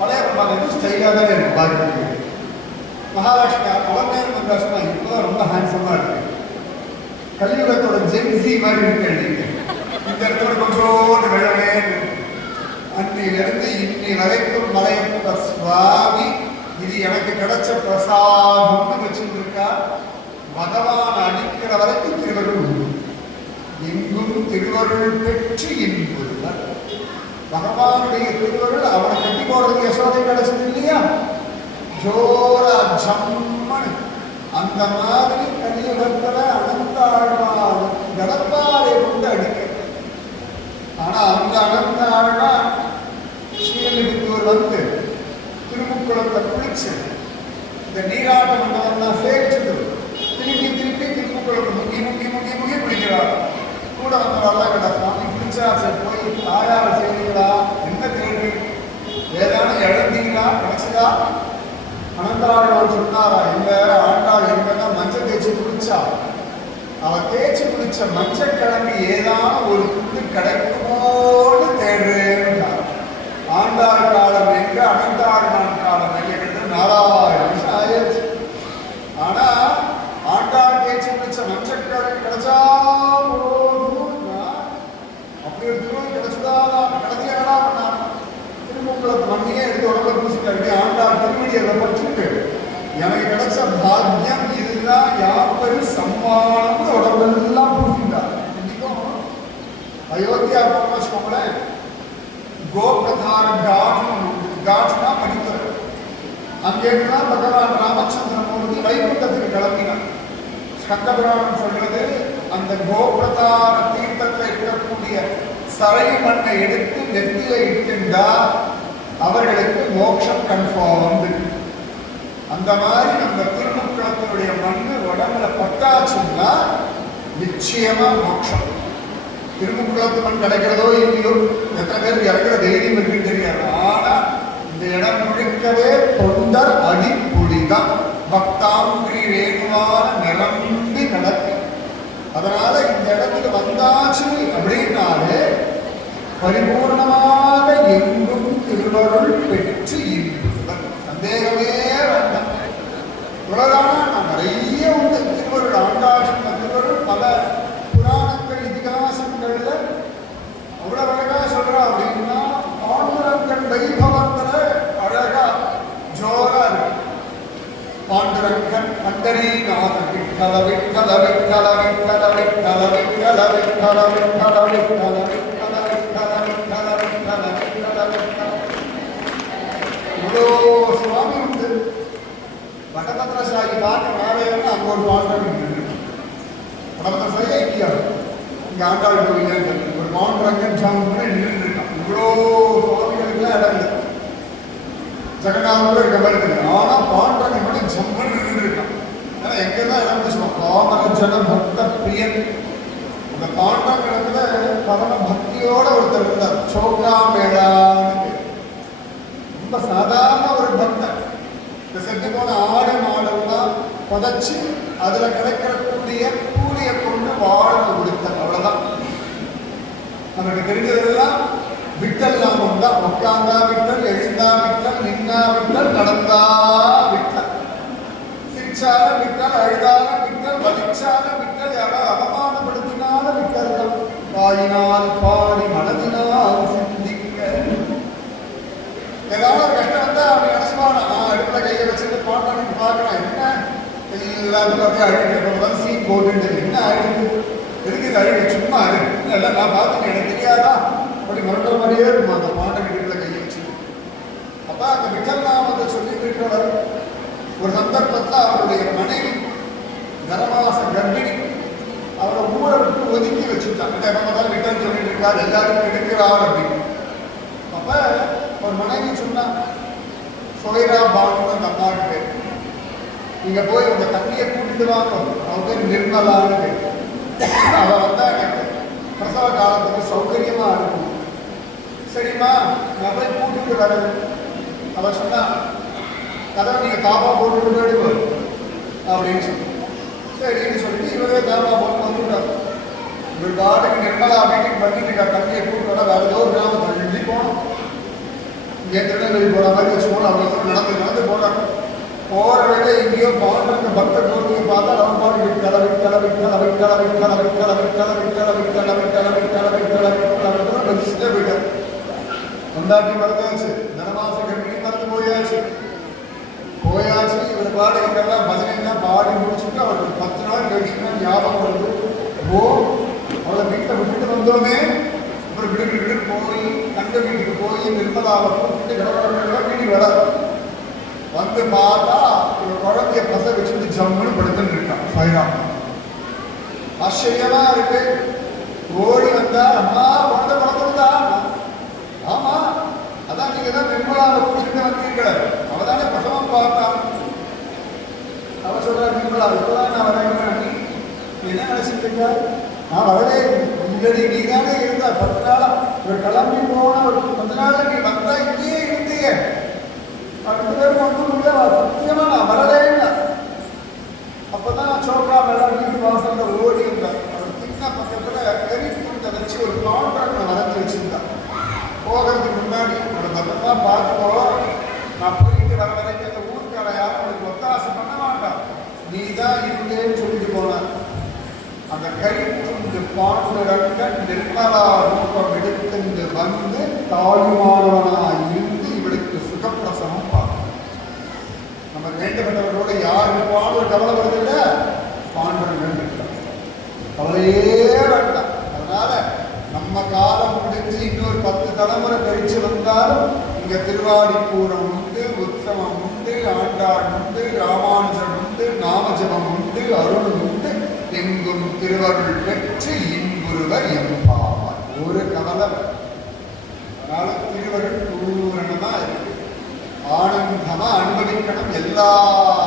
மலையப்பன் பார்க்க ஸ்டைலாக தான் இருக்கு பார்க்க. மகாலட்சுமி குழந்தைன்னு வந்தா சொன்னா இப்போதான் ரொம்ப ஹேண்ட்ஸமா இருக்கு, கலியுகத்தோட ஜென்சி மாதிரி இருக்கு, இந்த இடத்துல கொஞ்சோண்டு விழவே. அன்னிலிருந்து இன்னி வரைக்கும் மலையப்ப சுவாமி இது எனக்கு கிடைச்ச பிரசாதம்னு வச்சுருக்கா. பகவான் அடிக்கிற வரைக்கும் திருவருள் உண்டு. எங்கும் திருவருள் பெற்று என்பதுதான் பகவானுடைய திருவருள். அவனை கட்டி போடுறது யசோதை கிடைச்சது இல்லையா, ஜோரா ஜம்மன். அந்த மாதிரி கலியுகத்துல அனந்தாழ்வான் கடப்பாறை கொண்டு அடிக்கிறது. ஆனா அந்த அனந்தாழ்வான் ஸ்ரீலிபுத்தூர் வந்து திருமுக்குளத்தை குளிச்சு இந்த நீராட்டம் வந்தவன் சேர்ச்சது திருப்பி திருப்பி திருமுக்குளத்தை முங்கி முங்கி முங்கி முங்கி குளிக்கிறார். கூட வந்தவரெல்லாம் கேட்டா, சுவாமி குளிச்சா சரி போய் தாயார செய்தீங்களா, என்ன தேடி ஏதான இழந்தீங்களா, கிடைச்சதா? அனந்தாழ்வான் சொன்னாரா, எங்க ஆண்டாள் எங்கன்னா மஞ்சள் தேய்ச்சி குளிச்சா, அவ தேய்ச்சி குளிச்ச மஞ்சள் கிழங்கு ஏதான் ஒரு துண்டு கிடைக்குமோன்னு தேடுறேன்னு. ஆண்டாள் காலம் எங்க, அனந்தாழ்வான் காலம் எங்க, 4000 வருஷம் ஆயிடுச்சு. ஆனா ஆண்டாள் தேய்ச்சி குளிச்ச மஞ்சள் கிழங்கு கிடைச்சா போதும்னா அப்படி ஒரு திருவள் கிடைச்சதான் கிடைச்சி என்னடா பண்ணா, திருமுக்குளத்து மண்ணியே எடுத்து உடம்புல பூசிட்டாரு. ஆண்டாள் திருவடியை பற்றிட்டு எனக்கு கிடைச்ச பாக்கியம் இதுதான், யாப்பரு சம்மானம் உடம்பெல்லாம் பூசிட்டார். இன்னைக்கும் அயோத்தியா போன வச்சுக்கோங்களேன், கோபிரதான காட்னா படித்தவர். அங்கேருந்தா பகவான் ராமச்சந்திரமூர்த்தி வைகுண்டத்துக்கு கிளம்பினார். ஸ்கந்த புராணம் சொல்றது, அந்த கோபிரதான தீர்த்தத்தில் இருக்கக்கூடிய சரை மண்ணை எடுத்து நெத்தியில இட்டுண்டா அவர்களுக்கு மோட்சம் கன்ஃபார்ம். அந்த மாதிரி நம்ம திருமுக்குளத்தினுடைய மண்ணு உடம்புல பட்டாச்சுன்னா நிச்சயமா மோட்சம். திருமுக்குளத்து மண் கிடைக்கிறதோ இல்லையோ, எத்தனை பேர் இறங்குற தைரியம் இருக்குன்னு தெரியாது. ஆனா இந்த இடம் முழுக்கவே தொண்டர் அடிப்பொடிதான், பக்தாங்கிரி ரேணுவான நிரம்பி கிடக்கு. அதனால இந்த இடத்துக்கு வந்தாச்சு அப்படின்னாலே பரிபூர்ணமாக எங்கும் திருவருள் பெற்று இருப்பது சந்தேகமே வேண்டாம். இவ்வளவுதானா? நான் நிறைய உண்டு திருவருள். ஆண்டாள் திருவருள் பல புராணங்கள் இதிகாசங்கள்ல அவ்வளவு அழகா சொல்றா. அப்படின்னா பாண்டுரங்கன் வைபவத்துல அழகா ஜோரா இருக்கு. பாண்டுரங்கன் பண்டரீநாத விட்டல விட்டல விட்டல விட்டல விட்டல விட்டல விட்டல விட்டல விட்டல விட்டல விட்டல விட்டல விட்டல விட்டல விட்டல. இவ்வளோ சுவாமி உண்டு. வடபத்திரசாயி பார்க்க மேலேன்னா அங்க ஒரு பாண்டரங்கன், வடபத்திரசாயி ஐக்கியா இங்க ஆண்டாள் கோவில் ஒரு பாண்டரங்கன் சாமி நின்று இருக்கான். இவ்வளோ சுவாமிகளுக்குலாம் இடம் இல்லை, ஜெகநாதோட இருக்க மாதிரி இருக்கு. ஆனா பாண்டரங்கன் மட்டும் ஜம்மன் நின்று இருக்கான். ஏன்னா எங்கதான் இடம் பிடிச்சோம், பாமரஜன பக்த பிரியன். அந்த பாண்டரங்கத்துல பரம பக்தியோட ஒருத்தர் இருந்தார், சோக்ரா மேடான்னு. ரொம்ப சாதாரண ஒரு பக்தர். இந்த செத்து போன ஆடு மாடெல்லாம் புதைச்சு அதுல கிடைக்கக்கூடிய கூலியை கொண்டு வாழ்வு கொடுத்தார். அவ்வளவுதான் நமக்கு தெரிஞ்சதெல்லாம். விட்டல் நாமம் தான். உட்கார்ந்தா விட்டல், எழுந்தா விட்டல், நின்னா விட்டல், நடந்தா விட்டல், சிரிச்சால விட்டல், அழுதால விட்டல், வலிச்சால விட்டல், யாராவது அவமானப்படுத்தினால விட்டல் தான். வாயினால் பாடி மனதினால் சிந்திக்க. ஏதாவது ஒரு கஷ்டம் வந்தா அப்படி நினைச்சுவானா, நான் அடுப்புல கையை வச்சுட்டு பாட்டான்னு பார்க்கலாம். என்ன எல்லாத்துக்கும் அழுகிறதான் சீன் போட்டு என்ன அழுது இருக்குது, அழுகு சும்மா அழுகு எல்லாம் நான் பார்த்துட்டு எனக்கு தெரியாதா அப்படி மறக்கிற மாதிரியே இருக்கும் அந்த பாட்டை வீட்டுல கையை வச்சு. அப்ப அந்த விட்டல் நாமத்தை சொல்லிட்டு இருக்கிறவர் ஒரு சந்தர்ப்பத்தில் அவருடைய மனைவி கனமாச கர்ப்பிணி அவரை ஊரை விட்டு ஒதுக்கி வச்சுட்டாங்க. எப்பதான் விட்டல் சொல்லிட்டு இருக்காரு, எல்லாருக்கும் எடுக்கிறார் அப்படின்னு. அப்ப ஒரு மனைவி சொன்னா, சோயரா பான்னு அந்த அம்மாவுக்கு பேர், நீங்க போய் உங்க தண்ணியை கூட்டிட்டு வாங்க, அவன் பேர் நிர்மலான்னு பேர். அவ வந்தா எனக்கு பிரசவ காலத்துக்கு சௌகரியமா இருக்கும். சரிம்மா நான் போய் கூட்டிட்டு வரேன். அவ சொன்னா, கதவை நீங்க தாப்பா போட்டுட்டு போயிடுவோம் அப்படின்னு சொல்லி, சரின்னு சொல்லிட்டு இவரே தாப்பா போட்டு வந்துட்டார். இவர் காட்டுக்கு நிர்மலா வீட்டுக்கு பண்ணிட்டு இருக்கா, தண்ணியை கூட்டு வர வேற ஏதோ ஒரு கிராமம் தள்ளி போனோம். இங்கே திருநெல்வேலி போற மாதிரி வச்சுக்கோணும். அவங்க நடந்து நடந்து போனாங்க. போற வழியில எங்கேயோ பாடுற பக்த கோரியை பார்த்தா நம்ம பாடு விட்டல விட்டல விட்டல விட்டல விட்டல விட்டல விட்டல விட்டல விட்டல விட்டல விட்டல விட்டல விட்டல வச்சுட்டே போயிட்டார். கொண்டாட்டி மறந்தாச்சு, தனமாச கண்மணி மறந்து போயாச்சு. இவர் பாடு எங்கெல்லாம் பஜனைலாம் பாடி முடிச்சுட்டு அவருக்கு 10 நாள் கழிச்சுன்னா ஞாபகம் வருது. ஓ அவளை வீட்டை விட்டுட்டு வந்தோமே, அப்புறம் விடு போய் தங்க வீட்டுக்கு போய் நிர்மலாவை கூப்பிட்டு வீட்டுக்கு வர வந்து பார்த்தா இவன் குழந்தைய பச வச்சுட்டு ஜம்முன்னு படுத்துன்னு இருக்கான் சாய்ராம். ஆச்சரியமா இருக்கு. ஓடி வந்தா அம்மா குழந்தை பிறந்திருந்தா. ஆமா அதான் நீங்க தான் நிர்மலாவை கூப்பிட்டு வந்தீர்கள், அவதானே பிரசவம் பார்த்தான். அவ சொல்ற நிர்மலா இப்பதான் நான் வரேன். நீ என்ன நினைச்சிட்டு இருக்க? நான் வரவே இல்லடி, நீ தானே இருந்தா 10 நாளா ஒரு கிளம்பி போன ஒரு 10 நாள் நீ வந்தா இங்கேயே இருந்தீங்க. 2 பேரும் ஒன்றும் சத்தியமா நான் வரலேன்னா. அப்பதான் சோப்ரா மேடம் வீட்டு வாசல்ல ஓடி இருந்தார். அவர் சின்ன பக்கத்துல கறி பூண்டை வச்சு ஒரு கான்ட்ராக்ட் வரைஞ்சி வச்சிருந்தான். போகிறதுக்கு முன்னாடி ஒரு பக்கமா பார்த்துக்கோ, நான் போயிட்டு வர வரைக்கும் அந்த ஊருக்கார யாரும் அவனுக்கு ஒத்தாசை பண்ண மாட்டான், நீ தான் இருந்தேன்னு சொல்லிட்டு போனான். அந்த கறி பூண்டு பாண்டுரங்க நிர்மலா ரூபம் எடுத்து வந்து தாயுமானவனாக இருந்து இவளுக்கு சுகப்பிரசவம் பார்க்கணும். நம்ம வேண்டப்பட்டவர்களோட யார் இருப்பாலும் ஒரு கவலை வருது இல்ல, பாண்டுரங்கன் கவலையே வேண்டாம். அதனால நம்ம காலம் முடிஞ்சு இன்னொரு 10 தலைமுறை கழிச்சு வந்தாலும் இங்க திருவாடிப்பூரம் உண்டு, உற்சவம் உண்டு, ஆண்டாள் உண்டு, ராமானுஜன் உண்டு, நாமஜபம் உண்டு, அருள் உண்டு, எங்கும் திருவருள் பெற்று இன்புருவர் எம்பாவார். ஒரு கவலை. அதனால திருவருள் பூரணமா இருக்கு, ஆனந்தமா அனுபவிக்கணும். எல்லா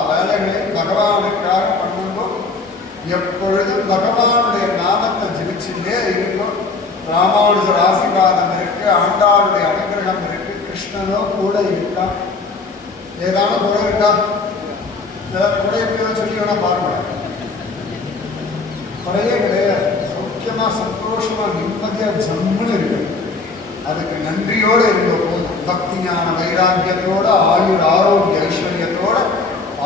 வேலைகளையும் பகவானுக்காக பண்ணும்போது எப்பொழுதும் பகவானுடைய நாமத்தை ஜெபிச்சுட்டே இருக்கும். ராமானுஜர் ஆசீர்வாதம் இருக்கு, ஆண்டாளுடைய அனுகிரகம் இருக்கு, கிருஷ்ணனோ கூட இருக்கா. ஏதான கூட இருக்கா? கூட எப்படிதான் சொல்லி வேணா பாருங்க. குறையே கிடையாது. சௌக்கியமா சந்தோஷமா நிம்மதியா ஜம்முன்னு இருக்கு. அதுக்கு நன்றியோடு இருந்தோம். பக்தி ஞான வைராக்கியத்தோட ஆயுர் ஆரோக்கிய ஐஸ்வர்யத்தோட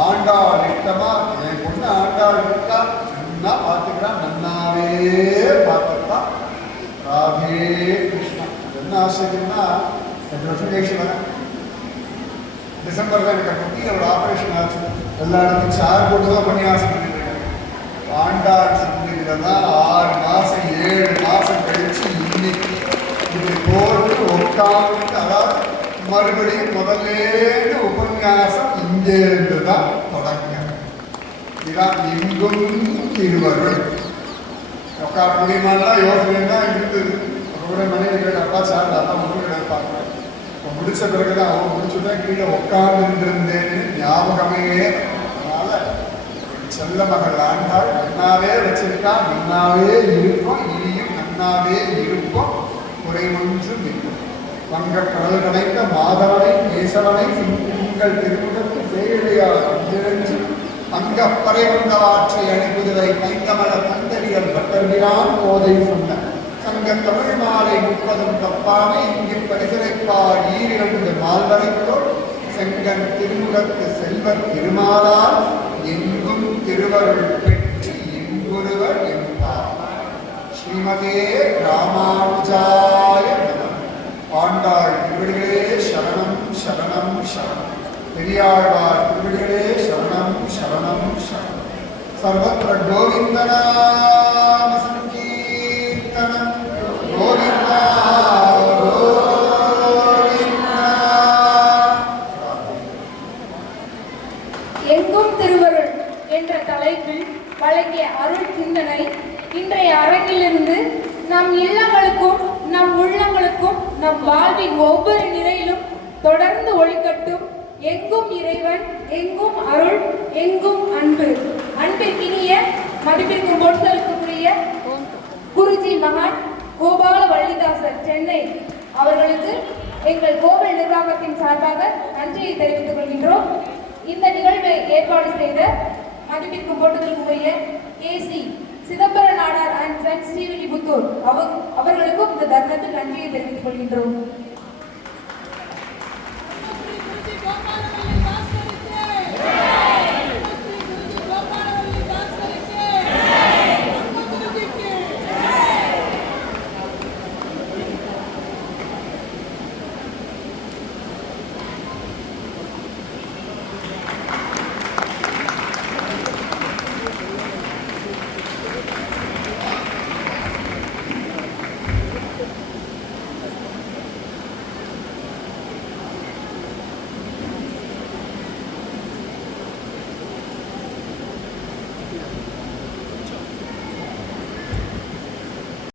ஆண்டாள் இட்டமா என் பொண்ணு ஆண்டாள் இருக்கா நன்னா பார்த்துக்கிறான், நன்னாவே பார்த்துட்டா. ராதே கிருஷ்ணா. என்ன ஆச்சரியம்னா வரேன் டிசம்பர் தான் எனக்கு முக்கிய ஒரு ஆப்ரேஷன் ஆச்சு. எல்லா இடத்துக்கும் சார் போட்டு தான் பண்ணி ஆசைப்பட்டு ஆண்டாள் சந்தையில்தான் 6 மாசம் 7 மாசம் கழிச்சு இன்னைக்கு இப்படி போட்டு உட்காந்து, அதாவது மறுபடியும் முதல்ல உபன்யாசம் இங்கே இருந்துதான் தொடங்க. இதான் எங்கும் திருவருள். உட்கார முடியுமாலாம் யோசனை தான் இருந்தது. அவரோட மனைவி கேட்டப்பா சார் அதான் முருகனை பார்க்குறேன். இப்போ முடிச்ச பிறகுதான் அவன் முடிச்சுதான் கீழே உட்கார்ந்து இருந்தேன்னு ஞாபகமே. அதனால செல்ல மகள் ஆண்டாள் நன்னாவே வச்சிருக்கா, நன்னாவே இருக்கும், இனியும் நன்னாவே இருக்கும், குறைமொன்றும் இருக்கும். வங்கக்கடல் கடைந்த மாதவனை கேசவனை உங்கள் திருமுகத்து பேழையார் அஞ்சிரஞ்சு அங்கப்பறை வந்தவாற்றை அணிபுதுவை மைந்தமல தந்தரியல் பட்டர்கிறான் போதை சொன்ன சங்க தமிழ் மாலை 30 தப்பாமை இங்கு பரிசரைப்பார் 2 மால்வரைத்தோள் செங்கன் திருமுகத்து செல்வர் திருமாலால் எங்கும் திருவருள் பெற்று இன்புருவர் என்பார். ஸ்ரீமதே ராமானுஜாய நமः. ஆண்டாள் திருவடிகளே சரணம் சரணம் சரணம். பெரியாழ்வார் திருவடிகளே சரணம் சரணம் சரணம். சர்வத்ர கோவிந்தநாம சங்கீர்த்தனம் கோவிந்தா கோவிந்தா. எங்கும் திருவருள் என்ற தலைப்பில் வழங்கிய அருள் சிந்தனை இன்றைய அரங்கிலிருந்து நம் இல்லங்களுக்கும் நம் உள்ளங்களுக்கும் நம் வாழ்வின் ஒவ்வொரு நிலையிலும் தொடர்ந்து ஒளிக்கட்டும். எங்கும் இறைவன், எங்கும் அருள், எங்கும் அன்பு. அன்பிற்கினிய மதிப்பிற்கும் பொருட்களுக்குரிய குருஜி மகான் கோபால வள்ளிதாசர் சென்னை அவர்களுக்கு எங்கள் கோவில் நிர்வாகத்தின் சார்பாக நன்றியை தெரிவித்துக் கொள்கின்றோம். இந்த நிகழ்வை ஏற்பாடு செய்த மதிப்பிற்கும் போட்டுதலுக்குரிய ஏசி சிதம்பர நாடார் அண்ட் ஸ்ரீவில்லிபுத்தூர் அவர்களுக்கும் இந்த தருணத்தில் நன்றியை தெரிவித்துக் கொள்கின்றோம்.